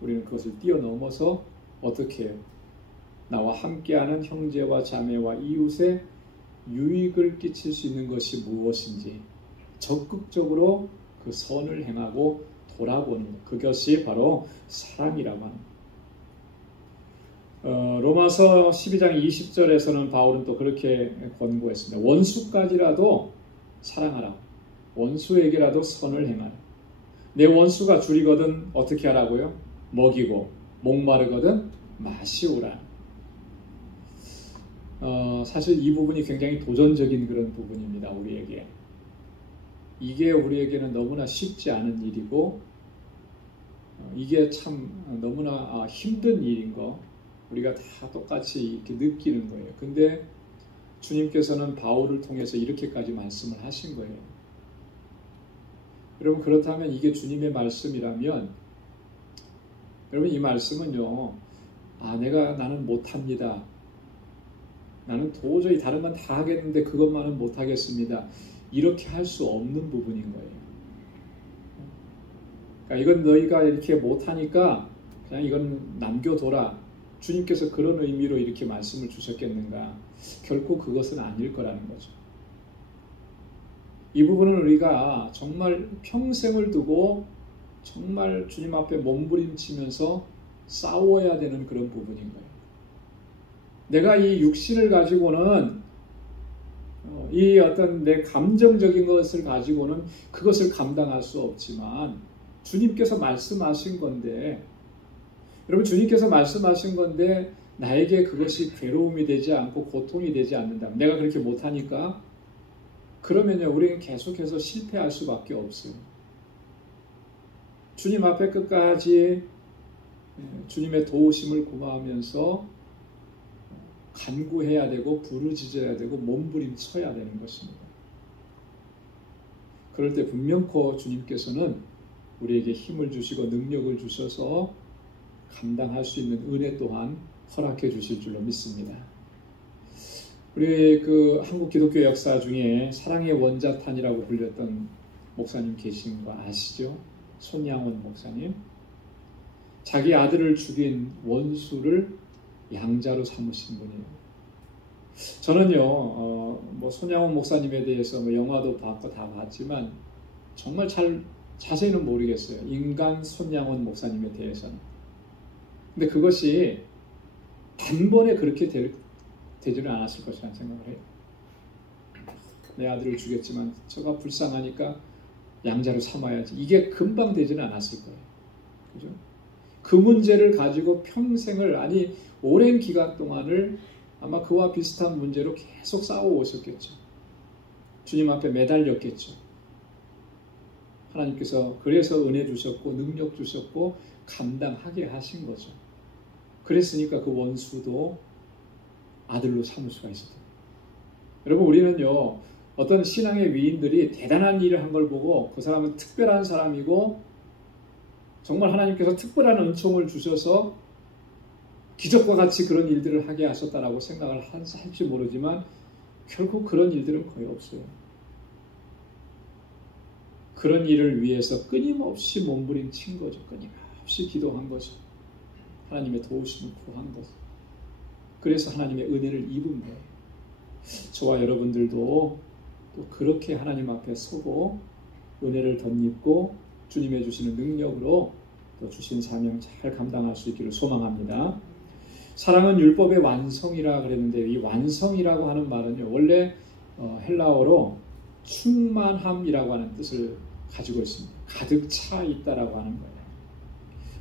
우리는 그것을 뛰어넘어서 어떻게 해요? 나와 함께하는 형제와 자매와 이웃에 유익을 끼칠 수 있는 것이 무엇인지 적극적으로 그 선을 행하고 돌아보는 것, 그것이 바로 사랑이라고 합니다. 로마서 12장 20절에서는 바울은 또 그렇게 권고했습니다. 원수까지라도 사랑하라. 원수에게라도 선을 행하라. 내 원수가 줄이거든 어떻게 하라고요? 먹이고 목마르거든 마시오라. 사실 이 부분이 굉장히 도전적인 그런 부분입니다. 우리에게. 이게 우리에게는 너무나 쉽지 않은 일이고 이게 참 너무나 힘든 일인 거 우리가 다 똑같이 이렇게 느끼는 거예요. 근데 주님께서는 바울을 통해서 이렇게까지 말씀을 하신 거예요. 여러분 그렇다면 이게 주님의 말씀이라면 여러분 이 말씀은요. 나는 못합니다. 나는 도저히 다른 건 다 하겠는데 그것만은 못하겠습니다. 이렇게 할 수 없는 부분인 거예요. 그러니까 이건 너희가 이렇게 못하니까 그냥 이건 남겨둬라. 주님께서 그런 의미로 이렇게 말씀을 주셨겠는가? 결코 그것은 아닐 거라는 거죠. 이 부분은 우리가 정말 평생을 두고 정말 주님 앞에 몸부림치면서 싸워야 되는 그런 부분인 거예요. 내가 이 육신을 가지고는 이 어떤 내 감정적인 것을 가지고는 그것을 감당할 수 없지만 주님께서 말씀하신 건데 여러분 주님께서 말씀하신 건데 나에게 그것이 괴로움이 되지 않고 고통이 되지 않는다면 내가 그렇게 못하니까 그러면요 우리는 계속해서 실패할 수밖에 없어요. 주님 앞에 끝까지 주님의 도우심을 구하면서 간구해야 되고 부르짖어야 되고 몸부림쳐야 되는 것입니다. 그럴 때 분명코 주님께서는 우리에게 힘을 주시고 능력을 주셔서 감당할 수 있는 은혜 또한 허락해 주실 줄로 믿습니다. 우리 그 한국 기독교 역사 중에 사랑의 원자탄이라고 불렸던 목사님 계신 거 아시죠? 손양원 목사님. 자기 아들을 죽인 원수를 양자로 삼으신 분이에요. 저는요, 손양원 목사님에 대해서 영화도 봤고 다 봤지만 정말 자세히는 모르겠어요. 인간 손양원 목사님에 대해서는. 근데 그것이 단번에 그렇게 되지는 않았을 것이라는 생각을 해요. 내 아들을 죽였지만 저가 불쌍하니까 양자로 삼아야지. 이게 금방 되지는 않았을 거예요. 그죠? 그 문제를 가지고 평생을 오랜 기간 동안을 아마 그와 비슷한 문제로 계속 싸워오셨겠죠. 주님 앞에 매달렸겠죠. 하나님께서 그래서 은혜 주셨고 능력 주셨고 감당하게 하신 거죠. 그랬으니까 그 원수도 아들로 삼을 수가 있었다. 여러분 우리는요 어떤 신앙의 위인들이 대단한 일을 한 걸 보고 그 사람은 특별한 사람이고 정말 하나님께서 특별한 은총을 주셔서 기적과 같이 그런 일들을 하게 하셨다라고 생각을 할지 모르지만 결국 그런 일들은 거의 없어요. 그런 일을 위해서 끊임없이 몸부림친 거죠. 끊임없이 기도한 거죠. 하나님의 도우심을 구한 거죠. 그래서 하나님의 은혜를 입은 거예요. 저와 여러분들도 또 그렇게 하나님 앞에 서고 은혜를 덧입고 주님의 주시는 능력으로 또 주신 사명 잘 감당할 수 있기를 소망합니다. 사랑은 율법의 완성이라 그랬는데 이 완성이라고 하는 말은요 원래 헬라어로 충만함이라고 하는 뜻을 가지고 있습니다. 가득 차 있다라고 하는 거예요.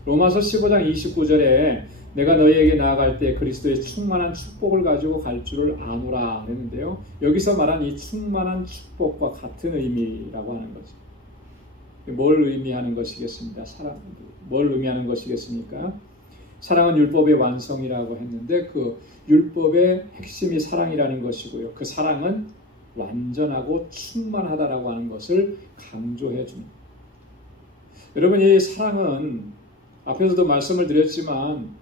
로마서 15장 29절에 내가 너희에게 나아갈 때 그리스도의 충만한 축복을 가지고 갈 줄을 아노라 했는데요. 여기서 말한 이 충만한 축복과 같은 의미라고 하는 거죠. 뭘 의미하는 것이겠습니까? 사랑. 뭘 의미하는 것이겠습니까? 사랑은 율법의 완성이라고 했는데 그 율법의 핵심이 사랑이라는 것이고요. 그 사랑은 완전하고 충만하다라고 하는 것을 강조해 줍니다. 여러분, 이 사랑은 앞에서도 말씀을 드렸지만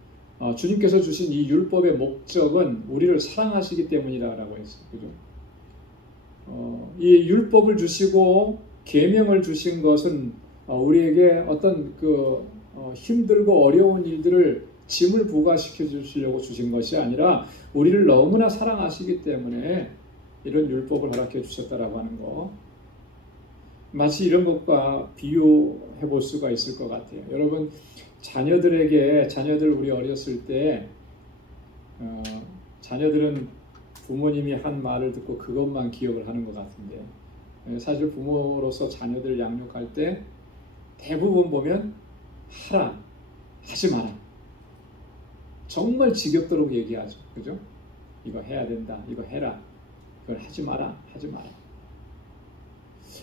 주님께서 주신 이 율법의 목적은 우리를 사랑하시기 때문이라고 했어요. 그죠? 이 율법을 주시고 계명을 주신 것은 우리에게 어떤 힘들고 어려운 일들을 짐을 부과시켜 주시려고 주신 것이 아니라 우리를 너무나 사랑하시기 때문에 이런 율법을 허락해 주셨다라고 하는 거. 마치 이런 것과 비유해 볼 수가 있을 것 같아요. 여러분, 자녀들 우리 어렸을 때 자녀들은 부모님이 한 말을 듣고 그것만 기억을 하는 것 같은데 사실 부모로서 자녀들을 양육할 때 대부분 보면 하라, 하지 마라. 정말 지겹도록 얘기하죠. 그죠? 이거 해야 된다, 이거 해라, 이걸 하지 마라, 하지 마라.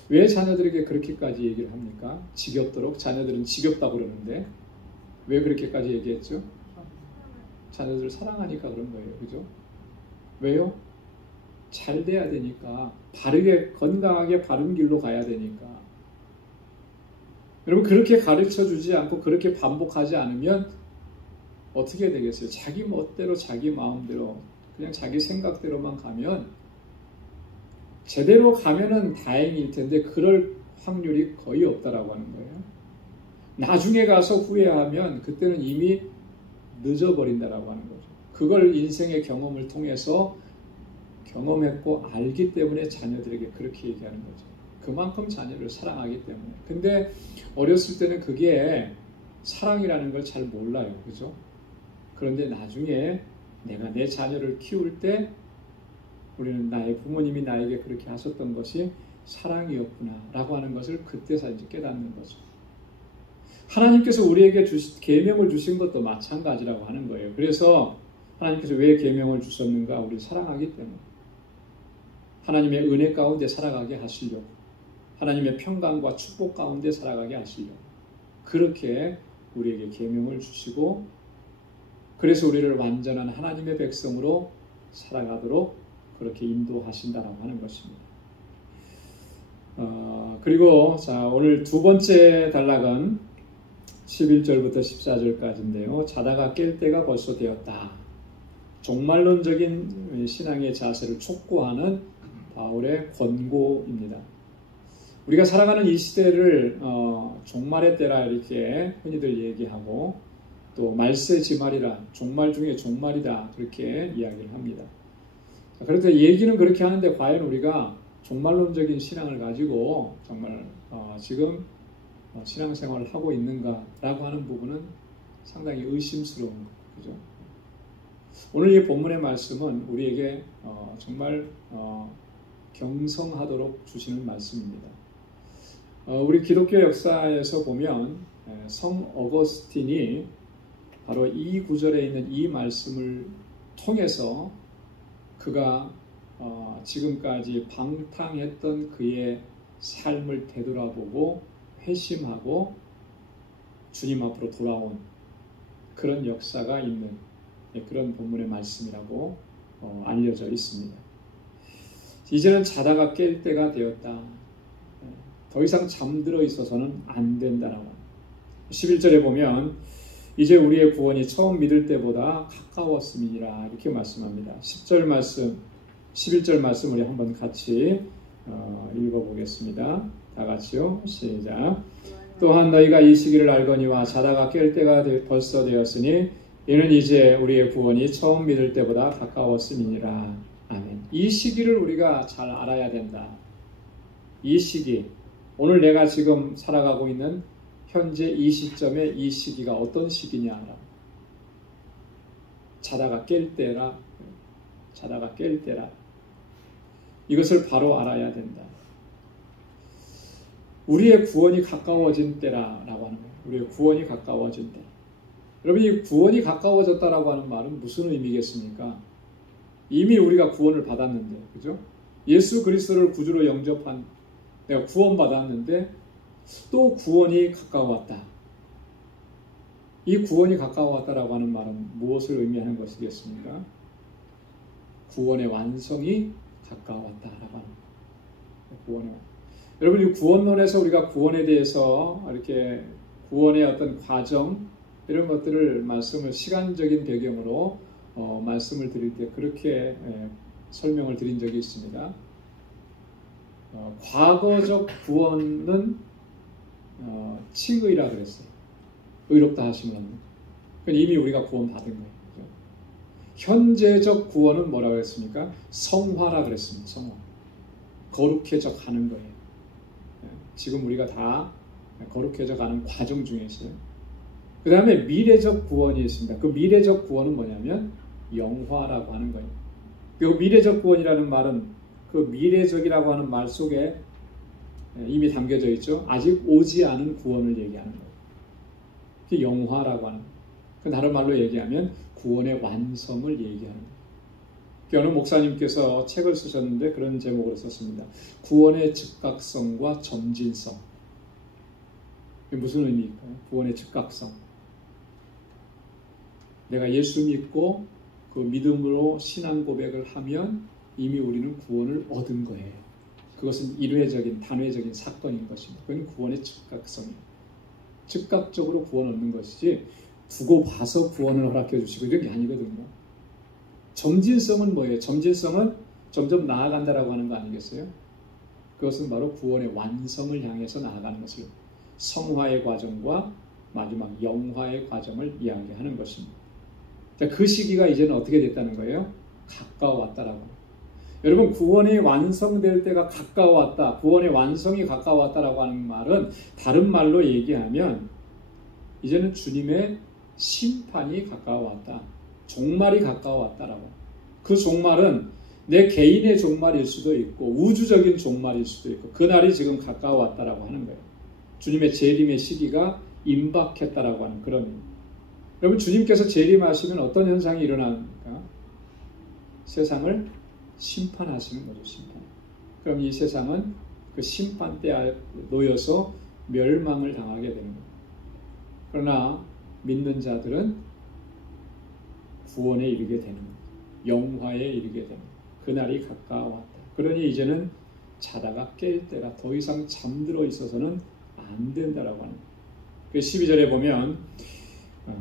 왜 자녀들에게 그렇게까지 얘기를 합니까? 지겹도록. 자녀들은 지겹다고 그러는데 왜 그렇게까지 얘기했죠? 자녀들을 사랑하니까 그런 거예요. 그죠? 왜요? 잘 돼야 되니까. 바르게, 건강하게 바른 길로 가야 되니까. 여러분, 그렇게 가르쳐 주지 않고 그렇게 반복하지 않으면 어떻게 되겠어요? 자기 멋대로, 자기 마음대로, 그냥 자기 생각대로만 가면 제대로 가면은 다행일 텐데 그럴 확률이 거의 없다라고 하는 거예요. 나중에 가서 후회하면 그때는 이미 늦어버린다라고 하는 거죠. 그걸 인생의 경험을 통해서 경험했고 알기 때문에 자녀들에게 그렇게 얘기하는 거죠. 그만큼 자녀를 사랑하기 때문에. 근데 어렸을 때는 그게 사랑이라는 걸 잘 몰라요. 그죠? 그런데 나중에 내가 내 자녀를 키울 때 우리는 나의 부모님이 나에게 그렇게 하셨던 것이 사랑이었구나 라고 하는 것을 그때서 이제 깨닫는 거죠. 하나님께서 우리에게 계명을 주신 것도 마찬가지라고 하는 거예요. 그래서 하나님께서 왜 계명을 주셨는가? 우리를 사랑하기 때문에. 하나님의 은혜 가운데 살아가게 하시려고. 하나님의 평강과 축복 가운데 살아가게 하시려고. 그렇게 우리에게 계명을 주시고 그래서 우리를 완전한 하나님의 백성으로 살아가도록 그렇게 인도하신다라고 하는 것입니다. 그리고 자, 오늘 두 번째 단락은 11절부터 14절까지인데요. 자다가 깰 때가 벌써 되었다. 종말론적인 신앙의 자세를 촉구하는 바울의 권고입니다. 우리가 살아가는 이 시대를 종말의 때라 이렇게 흔히들 얘기하고 또 말세지말이라 종말 중에 종말이다 그렇게 이야기를 합니다. 그런데 얘기는 그렇게 하는데 과연 우리가 종말론적인 신앙을 가지고 정말 지금 신앙생활을 하고 있는가라고 하는 부분은 상당히 의심스러운 거죠. 오늘 이 본문의 말씀은 우리에게 정말 경성하도록 주시는 말씀입니다. 우리 기독교 역사에서 보면 성 어거스틴이 바로 이 구절에 있는 이 말씀을 통해서 그가 지금까지 방탕했던 그의 삶을 되돌아보고 회심하고 주님 앞으로 돌아온 그런 역사가 있는 그런 본문의 말씀이라고 알려져 있습니다. 이제는 자다가 깰 때가 되었다. 더 이상 잠들어 있어서는 안 된다라고. 11절에 보면 이제 우리의 구원이 처음 믿을 때보다 가까웠음이니라 이렇게 말씀합니다. 10절 말씀, 11절 말씀 우리 한번 같이 읽어보겠습니다. 다 같이요. 시작. 또한 너희가 이 시기를 알거니와 자다가 깰 때가 벌써 되었으니 이는 이제 우리의 구원이 처음 믿을 때보다 가까웠음이니라. 아멘. 이 시기를 우리가 잘 알아야 된다. 이 시기, 오늘 내가 지금 살아가고 있는 현재 이 시점에 이 시기가 어떤 시기냐. 자다가 깰 때라. 자다가 깰 때라. 이것을 바로 알아야 된다. 우리의 구원이 가까워진 때라고 하는 거예요. 우리의 구원이 가까워진 때. 여러분, 이 구원이 가까워졌다라고 하는 말은 무슨 의미겠습니까? 이미 우리가 구원을 받았는데, 그죠? 예수 그리스도를 구주로 영접한, 내가 구원받았는데 또 구원이 가까웠다. 이 구원이 가까웠다라고 하는 말은 무엇을 의미하는 것이겠습니까? 구원의 완성이 가까웠다라고 하는 구원의. 여러분, 이 구원론에서 우리가 구원에 대해서 이렇게 구원의 어떤 과정 이런 것들을 말씀을 시간적인 배경으로 말씀을 드릴 때 그렇게 설명을 드린 적이 있습니다. 과거적 구원은 칭의라 그랬어요. 의롭다 하심은 이미 우리가 구원 받은 거예요. 그렇죠? 현재적 구원은 뭐라고 했습니까? 성화라 그랬습니다. 성화. 거룩해져 가는 거예요. 지금 우리가 다 거룩해져 가는 과정 중에 있어요. 그 다음에 미래적 구원이 있습니다. 그 미래적 구원은 뭐냐면 영화라고 하는 거예요. 그 미래적 구원이라는 말은 그 미래적이라고 하는 말 속에 이미 담겨져 있죠. 아직 오지 않은 구원을 얘기하는 거예요. 그게 영화라고 하는 거예요. 그 다른 말로 얘기하면 구원의 완성을 얘기하는 거예요. 어느 목사님께서 책을 쓰셨는데 그런 제목으로 썼습니다. 구원의 즉각성과 점진성. 이게 무슨 의미일까요? 구원의 즉각성. 내가 예수 믿고 그 믿음으로 신앙 고백을 하면 이미 우리는 구원을 얻은 거예요. 그것은 일회적인, 단회적인 사건인 것입니다. 그건 구원의 즉각성이에요. 즉각적으로 구원 얻는 것이지 두고 봐서 구원을 허락해 주시고 이런 게 아니거든요. 점진성은 뭐예요? 점진성은 점점 나아간다라고 하는 거 아니겠어요? 그것은 바로 구원의 완성을 향해서 나아가는 것을 성화의 과정과 마지막 영화의 과정을 이야기하는 것입니다. 자, 그 시기가 이제는 어떻게 됐다는 거예요? 가까워왔다라고. 여러분, 구원이 완성될 때가 가까워왔다, 구원의 완성이 가까워왔다라고 하는 말은 다른 말로 얘기하면 이제는 주님의 심판이 가까워왔다, 종말이 가까워왔다라고. 그 종말은 내 개인의 종말일 수도 있고 우주적인 종말일 수도 있고 그날이 지금 가까워왔다라고 하는 거예요. 주님의 재림의 시기가 임박했다라고 하는 그런 의미. 여러분, 주님께서 재림하시면 어떤 현상이 일어납니까? 세상을 심판하시는 거죠. 심판. 그럼 이 세상은 그 심판대에 놓여서 멸망을 당하게 되는 거예요. 그러나 믿는 자들은 구원에 이르게 되는 거예요. 영화에 이르게 되는 거예요. 그날이 가까웠다. 그러니 이제는 자다가 깰 때라, 더 이상 잠들어 있어서는 안 된다라고 하는 거예요. 그 12절에 보면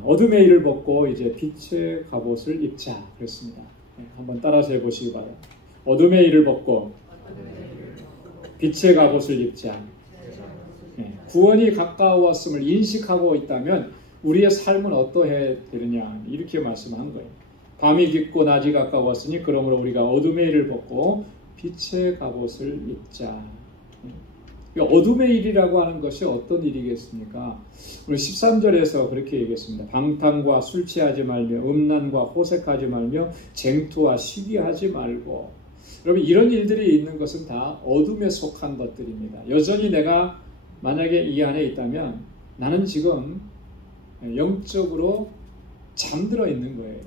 어둠의 일을 벗고 이제 빛의 갑옷을 입자 그랬습니다. 한번 따라서 해보시기 바랍니다. 어둠의 일을 벗고 빛의 갑옷을 입자. 구원이 가까웠음을 인식하고 있다면 우리의 삶은 어떠해야 되느냐, 이렇게 말씀한 거예요. 밤이 깊고 낮이 가까웠으니 그러므로 우리가 어둠의 일을 벗고 빛의 갑옷을 입자. 어둠의 일이라고 하는 것이 어떤 일이겠습니까? 우리 13절에서 그렇게 얘기했습니다. 방탕과 술 취하지 말며 음란과 호색하지 말며 쟁투와 시기하지 말고. 여러분, 이런 일들이 있는 것은 다 어둠에 속한 것들입니다. 여전히 내가 만약에 이 안에 있다면 나는 지금 영적으로 잠들어 있는 거예요.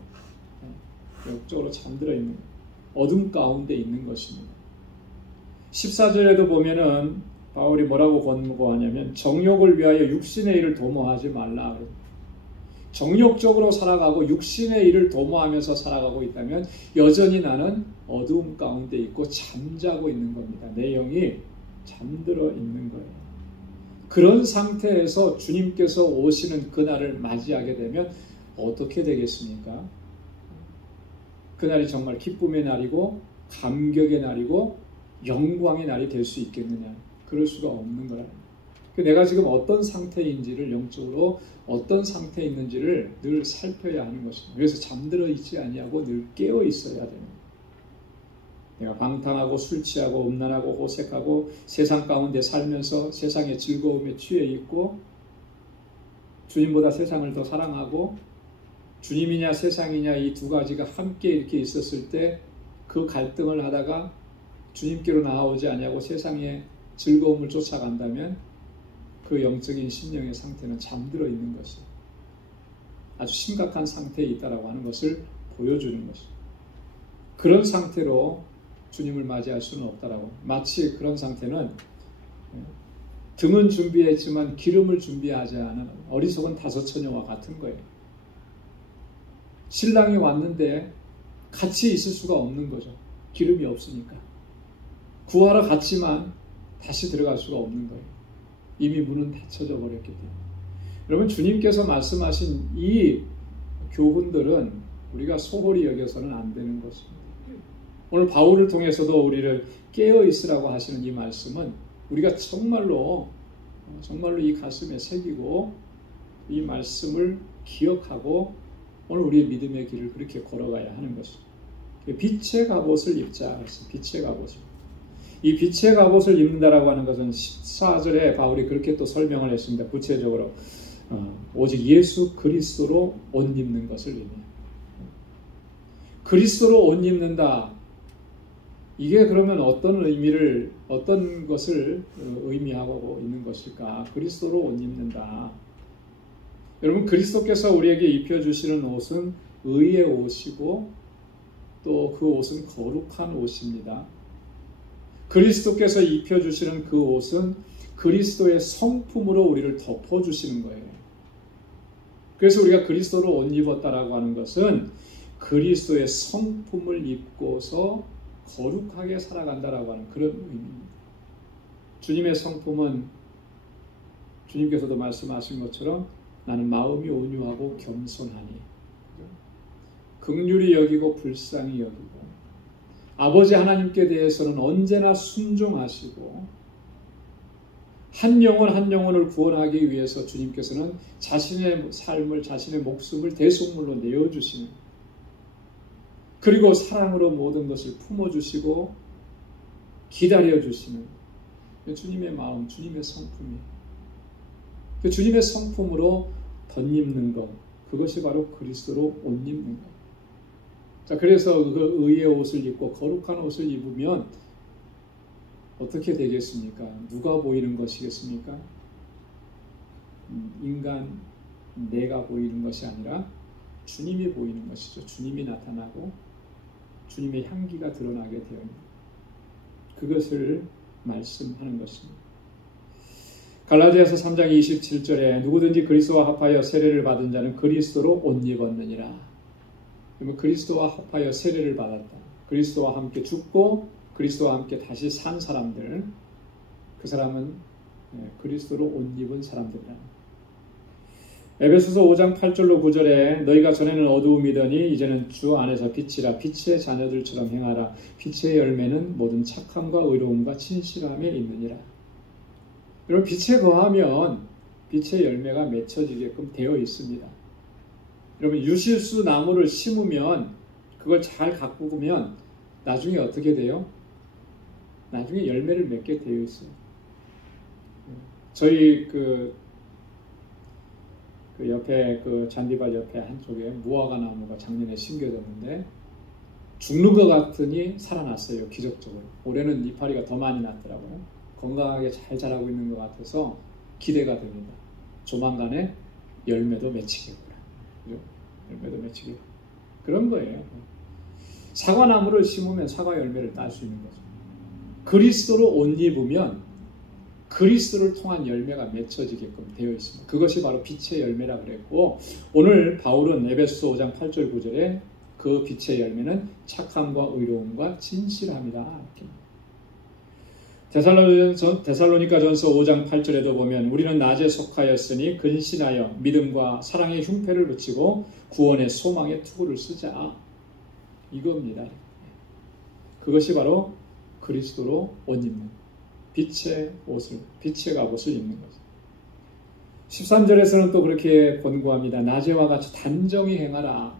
영적으로 잠들어 있는 거예요. 어둠 가운데 있는 것입니다. 14절에도 보면은 바울이 뭐라고 권고하냐면 정욕을 위하여 육신의 일을 도모하지 말라. 정욕적으로 살아가고 육신의 일을 도모하면서 살아가고 있다면 여전히 나는 어두움 가운데 있고 잠자고 있는 겁니다. 내 영이 잠들어 있는 거예요. 그런 상태에서 주님께서 오시는 그날을 맞이하게 되면 어떻게 되겠습니까? 그날이 정말 기쁨의 날이고 감격의 날이고 영광의 날이 될 수 있겠느냐? 그럴 수가 없는 거라. 내가 지금 어떤 상태인지를, 영적으로 어떤 상태에 있는지를 늘 살펴야 하는 것입니다. 그래서 잠들어 있지 아니하고 늘 깨어 있어야 됩니다. 내가 방탕하고 술 취하고 음란하고 호색하고 세상 가운데 살면서 세상의 즐거움에 취해 있고 주님보다 세상을 더 사랑하고 주님이냐 세상이냐 이 두 가지가 함께 이렇게 있었을 때 그 갈등을 하다가 주님께로 나아오지 아니하고 세상의 즐거움을 쫓아간다면 그 영적인 심령의 상태는 잠들어 있는 것이에요. 아주 심각한 상태에 있다라고 하는 것을 보여주는 것입니다. 그런 상태로 주님을 맞이할 수는 없다라고. 마치 그런 상태는 등은 준비했지만 기름을 준비하지 않은 어리석은 다섯 처녀와 같은 거예요. 신랑이 왔는데 같이 있을 수가 없는 거죠. 기름이 없으니까. 구하러 갔지만 다시 들어갈 수가 없는 거예요. 이미 문은 닫혀져 버렸기 때문에. 여러분, 주님께서 말씀하신 이 교훈들은 우리가 소홀히 여겨서는 안 되는 것입니다. 오늘 바울을 통해서도 우리를 깨어 있으라고 하시는 이 말씀은 우리가 정말로 이 가슴에 새기고 이 말씀을 기억하고 오늘 우리의 믿음의 길을 그렇게 걸어가야 하는 것입니다. 빛의 갑옷을 입자. 빛의 갑옷을. 이 빛의 갑옷을 입는다라고 하는 것은 14절에 바울이 그렇게 또 설명을 했습니다. 구체적으로 오직 예수 그리스도로 옷 입는 것을 의미해요. 그리스도로 옷 입는다. 이게 그러면 어떤 것을 의미하고 있는 것일까? 그리스도로 옷 입는다. 여러분, 그리스도께서 우리에게 입혀주시는 옷은 의의 옷이고 또 그 옷은 거룩한 옷입니다. 그리스도께서 입혀주시는 그 옷은 그리스도의 성품으로 우리를 덮어주시는 거예요. 그래서 우리가 그리스도로 옷 입었다라고 하는 것은 그리스도의 성품을 입고서 거룩하게 살아간다라고 하는 그런 의미입니다. 주님의 성품은 주님께서도 말씀하신 것처럼 나는 마음이 온유하고 겸손하니 긍휼히 여기고 불쌍히 여기고 아버지 하나님께 대해서는 언제나 순종하시고 한 영혼 한 영혼을 구원하기 위해서 주님께서는 자신의 삶을 자신의 목숨을 대속물로 내어주시는 그리고 사랑으로 모든 것을 품어주시고 기다려주시는 주님의 마음, 주님의 성품이에요. 그 주님의 성품으로 덧입는 것, 그것이 바로 그리스도로 옷 입는 것. 자, 그래서 그 의의 옷을 입고 거룩한 옷을 입으면 어떻게 되겠습니까? 누가 보이는 것이겠습니까? 인간, 내가 보이는 것이 아니라 주님이 보이는 것이죠. 주님이 나타나고 주님의 향기가 드러나게 되옵니다. 그것을 말씀하는 것입니다. 갈라디아서 3장 27절에 누구든지 그리스도와 합하여 세례를 받은 자는 그리스도로 옷 입었느니라. 그러면 그리스도와 합하여 세례를 받았다. 그리스도와 함께 죽고 그리스도와 함께 다시 산 사람들, 그 사람은 그리스도로 옷 입은 사람들이다. 에베소서 5장 8절로 9절에 너희가 전에는 어두움이더니 이제는 주 안에서 빛이라. 빛의 자녀들처럼 행하라. 빛의 열매는 모든 착함과 의로움과 진실함에 있느니라. 여러분, 빛에 거하면 빛의 열매가 맺혀지게끔 되어 있습니다. 여러분, 유실수 나무를 심으면 그걸 잘 가꾸면 나중에 어떻게 돼요? 나중에 열매를 맺게 되어 있어요. 저희 그 옆에 그 잔디밭 옆에 한쪽에 무화과 나무가 작년에 심겨졌는데 죽는 것 같더니 살아났어요. 기적적으로. 올해는 이파리가 더 많이 났더라고요. 건강하게 잘 자라고 있는 것 같아서 기대가 됩니다. 조만간에 열매도 맺히겠구나. 그죠? 열매도 맺히겠구나. 그런 거예요. 사과나무를 심으면 사과 열매를 딸 수 있는 거죠. 그리스도로 옷 입으면 그리스도를 통한 열매가 맺혀지게끔 되어 있습니다. 그것이 바로 빛의 열매라 그랬고, 오늘 바울은 에베소서 5장 8절 9절에 그 빛의 열매는 착함과 의로움과 진실함이다. 데살로니가전서 5장 8절에도 보면 우리는 낮에 속하였으니 근신하여 믿음과 사랑의 흉패를 붙이고 구원의 소망의 투구를 쓰자. 이겁니다. 그것이 바로 그리스도로 옷 입는 빛의 옷을, 빛의 갑옷을 입는 거죠. 13절에서는 또 그렇게 권고합니다. 낮에와 같이 단정히 행하라.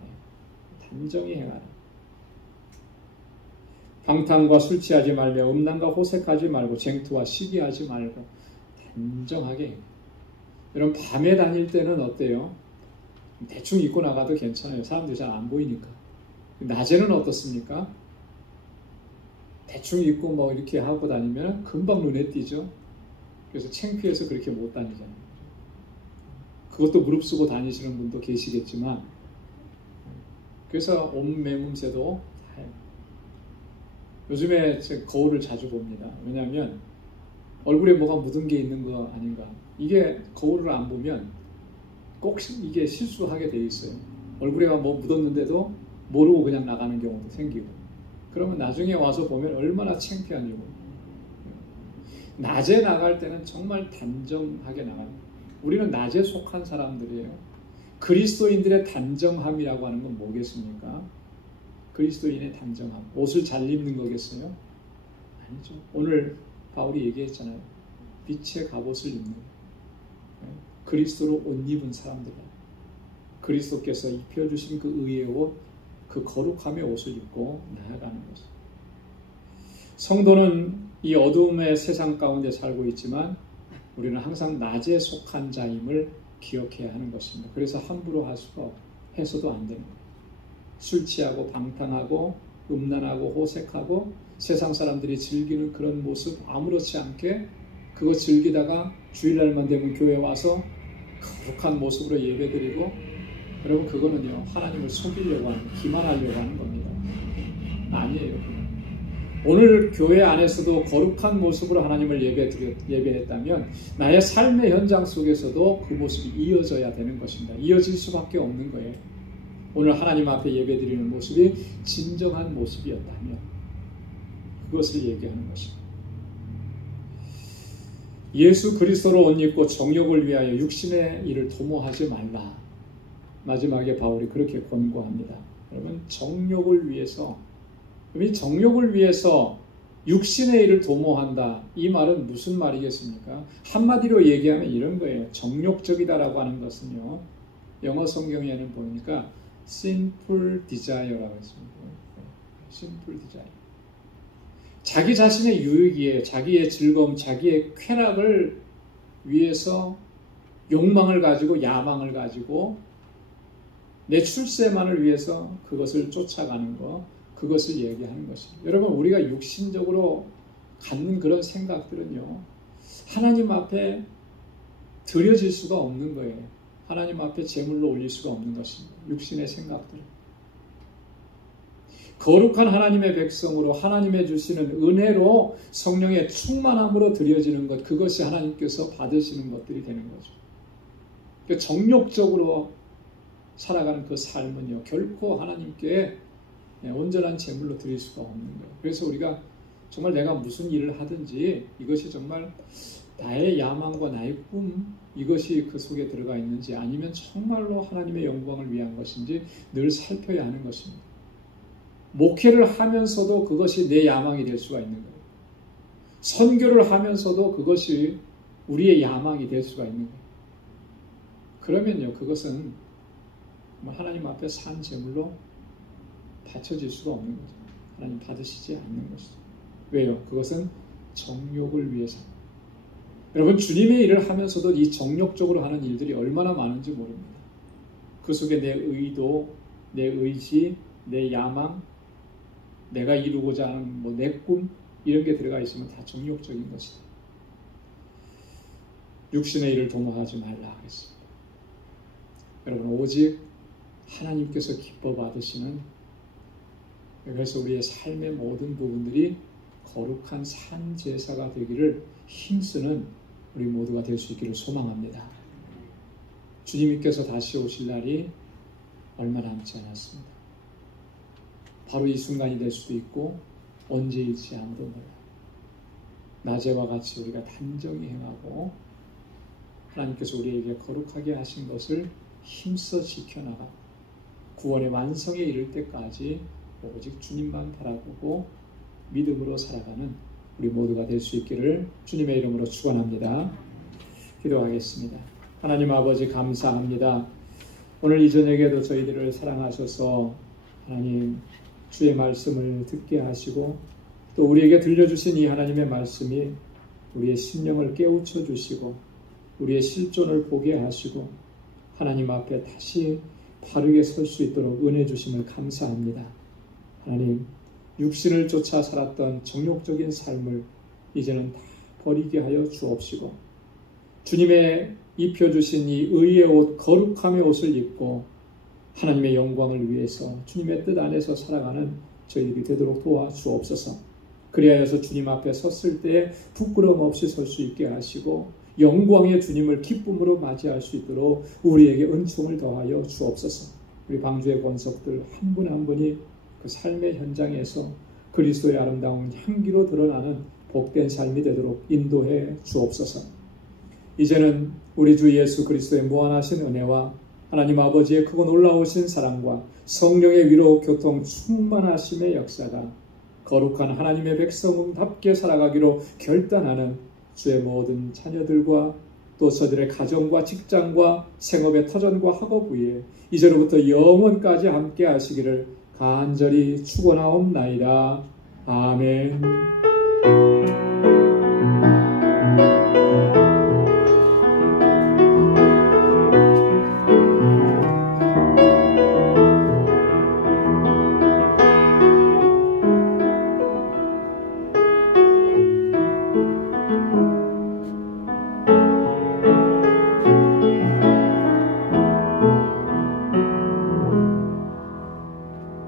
단정히 행하라. 방탕과 술 취하지 말며 음란과 호색하지 말고 쟁투와 시기하지 말고 단정하게 행하라. 여러분, 밤에 다닐 때는 어때요? 대충 입고 나가도 괜찮아요. 사람들이 잘 안 보이니까. 낮에는 어떻습니까? 대충 입고 뭐 이렇게 하고 다니면 금방 눈에 띄죠. 그래서 창피해서 그렇게 못 다니잖아요. 그것도 무릅쓰고 다니시는 분도 계시겠지만, 그래서 옷매문새도 다해요. 요즘에 제 거울을 자주 봅니다. 왜냐하면 얼굴에 뭐가 묻은 게 있는 거 아닌가. 이게 거울을 안 보면 꼭 이게 실수하게 돼 있어요. 얼굴에 뭐 묻었는데도 모르고 그냥 나가는 경우도 생기고. 그러면 나중에 와서 보면 얼마나 창피한지 모르고. 낮에 나갈 때는 정말 단정하게 나가요. 우리는 낮에 속한 사람들이에요. 그리스도인들의 단정함이라고 하는 건 뭐겠습니까? 그리스도인의 단정함. 옷을 잘 입는 거겠어요? 아니죠. 오늘 바울이 얘기했잖아요. 빛의 갑옷을 입는 거예요. 그리스도로 옷 입은 사람들이에요. 그리스도께서 입혀주신 그 의의 옷, 그 거룩함의 옷을 입고 나아가는 것이죠. 성도는 이 어두움의 세상 가운데 살고 있지만 우리는 항상 낮에 속한 자임을 기억해야 하는 것입니다. 그래서 함부로 해서도 안 되는 거예요. 술 취하고 방탕하고 음란하고 호색하고 세상 사람들이 즐기는 그런 모습 아무렇지 않게 그거 즐기다가 주일날만 되면 교회 와서 거룩한 모습으로 예배드리고, 여러분 그거는요 하나님을 속이려고 하는, 기만하려고 하는 겁니다. 아니에요. 오늘 교회 안에서도 거룩한 모습으로 하나님을 예배했다면 나의 삶의 현장 속에서도 그 모습이 이어져야 되는 것입니다. 이어질 수밖에 없는 거예요. 오늘 하나님 앞에 예배드리는 모습이 진정한 모습이었다면 그것을 얘기하는 것입니다. 예수 그리스도로 옷 입고 정욕을 위하여 육신의 일을 도모하지 말라. 마지막에 바울이 그렇게 권고합니다. 여러분 정욕을 위해서, 이 정욕을 위해서 육신의 일을 도모한다. 이 말은 무슨 말이겠습니까? 한마디로 얘기하면 이런 거예요. 정욕적이다라고 하는 것은요, 영어 성경에는 보니까 sinful desire라고 했습니다. sinful desire. 자기 자신의 유익이에요. 자기의 즐거움, 자기의 쾌락을 위해서 욕망을 가지고 야망을 가지고 내 출세만을 위해서 그것을 쫓아가는 것, 그것을 얘기하는 것입니다. 여러분 우리가 육신적으로 갖는 그런 생각들은요 하나님 앞에 드려질 수가 없는 거예요. 하나님 앞에 제물로 올릴 수가 없는 것입니다. 육신의 생각들은. 거룩한 하나님의 백성으로 하나님의 주시는 은혜로 성령의 충만함으로 드려지는 것, 그것이 하나님께서 받으시는 것들이 되는 거죠. 그러니까 정욕적으로 살아가는 그 삶은요 결코 하나님께 온전한 제물로 드릴 수가 없는 거예요. 그래서 우리가 정말 내가 무슨 일을 하든지 이것이 정말 나의 야망과 나의 꿈, 이것이 그 속에 들어가 있는지 아니면 정말로 하나님의 영광을 위한 것인지 늘 살펴야 하는 것입니다. 목회를 하면서도 그것이 내 야망이 될 수가 있는 거예요. 선교를 하면서도 그것이 우리의 야망이 될 수가 있는 거예요. 그러면요 그것은 하나님 앞에 산 제물로 바쳐질 수가 없는 거죠. 하나님 받으시지 않는 것이죠. 왜요? 그것은 정욕을 위해서. 여러분 주님의 일을 하면서도 이 정욕적으로 하는 일들이 얼마나 많은지 모릅니다. 그 속에 내 의도, 내 의지, 내 야망, 내가 이루고자 하는 내 꿈, 이런 게 들어가 있으면 다 정욕적인 것이다. 육신의 일을 도모하지 말라 하겠습니다. 여러분 오직 하나님께서 기뻐 받으시는, 그래서 우리의 삶의 모든 부분들이 거룩한 산 제사가 되기를 힘쓰는 우리 모두가 될 수 있기를 소망합니다. 주님께서 다시 오실 날이 얼마 남지 않았습니다. 바로 이 순간이 될 수도 있고 언제일지 아무도 몰라요. 낮에와 같이 우리가 단정히 행하고 하나님께서 우리에게 거룩하게 하신 것을 힘써 지켜나가 구원의 완성에 이를 때까지 오직 주님만 바라보고 믿음으로 살아가는 우리 모두가 될 수 있기를 주님의 이름으로 축원합니다. 기도하겠습니다. 하나님 아버지 감사합니다. 오늘 이 저녁에도 저희들을 사랑하셔서 하나님 주의 말씀을 듣게 하시고 또 우리에게 들려주신 이 하나님의 말씀이 우리의 심령을 깨우쳐 주시고 우리의 실존을 보게 하시고 하나님 앞에 다시 바르게 설 수 있도록 은혜 주심을 감사합니다. 하나님 육신을 쫓아 살았던 정욕적인 삶을 이제는 다 버리게 하여 주옵시고 주님의 입혀주신 이 의의 옷, 거룩함의 옷을 입고 하나님의 영광을 위해서 주님의 뜻 안에서 살아가는 저희들이 되도록 도와주옵소서. 그리하여서 주님 앞에 섰을 때 부끄러움 없이 설 수 있게 하시고 영광의 주님을 기쁨으로 맞이할 수 있도록 우리에게 은총을 더하여 주옵소서. 우리 방주의 권석들 한 분 한 분이 그 삶의 현장에서 그리스도의 아름다운 향기로 드러나는 복된 삶이 되도록 인도해 주옵소서. 이제는 우리 주 예수 그리스도의 무한하신 은혜와 하나님 아버지의 크고 놀라우신 사랑과 성령의 위로 교통 충만하심의 역사가 거룩한 하나님의 백성답게 살아가기로 결단하는 주의 모든 자녀들과 또 저들의 가정과 직장과 생업의 터전과 학업 위에 이제로부터 영원까지 함께 하시기를 간절히 축원하옵나이다. 아멘.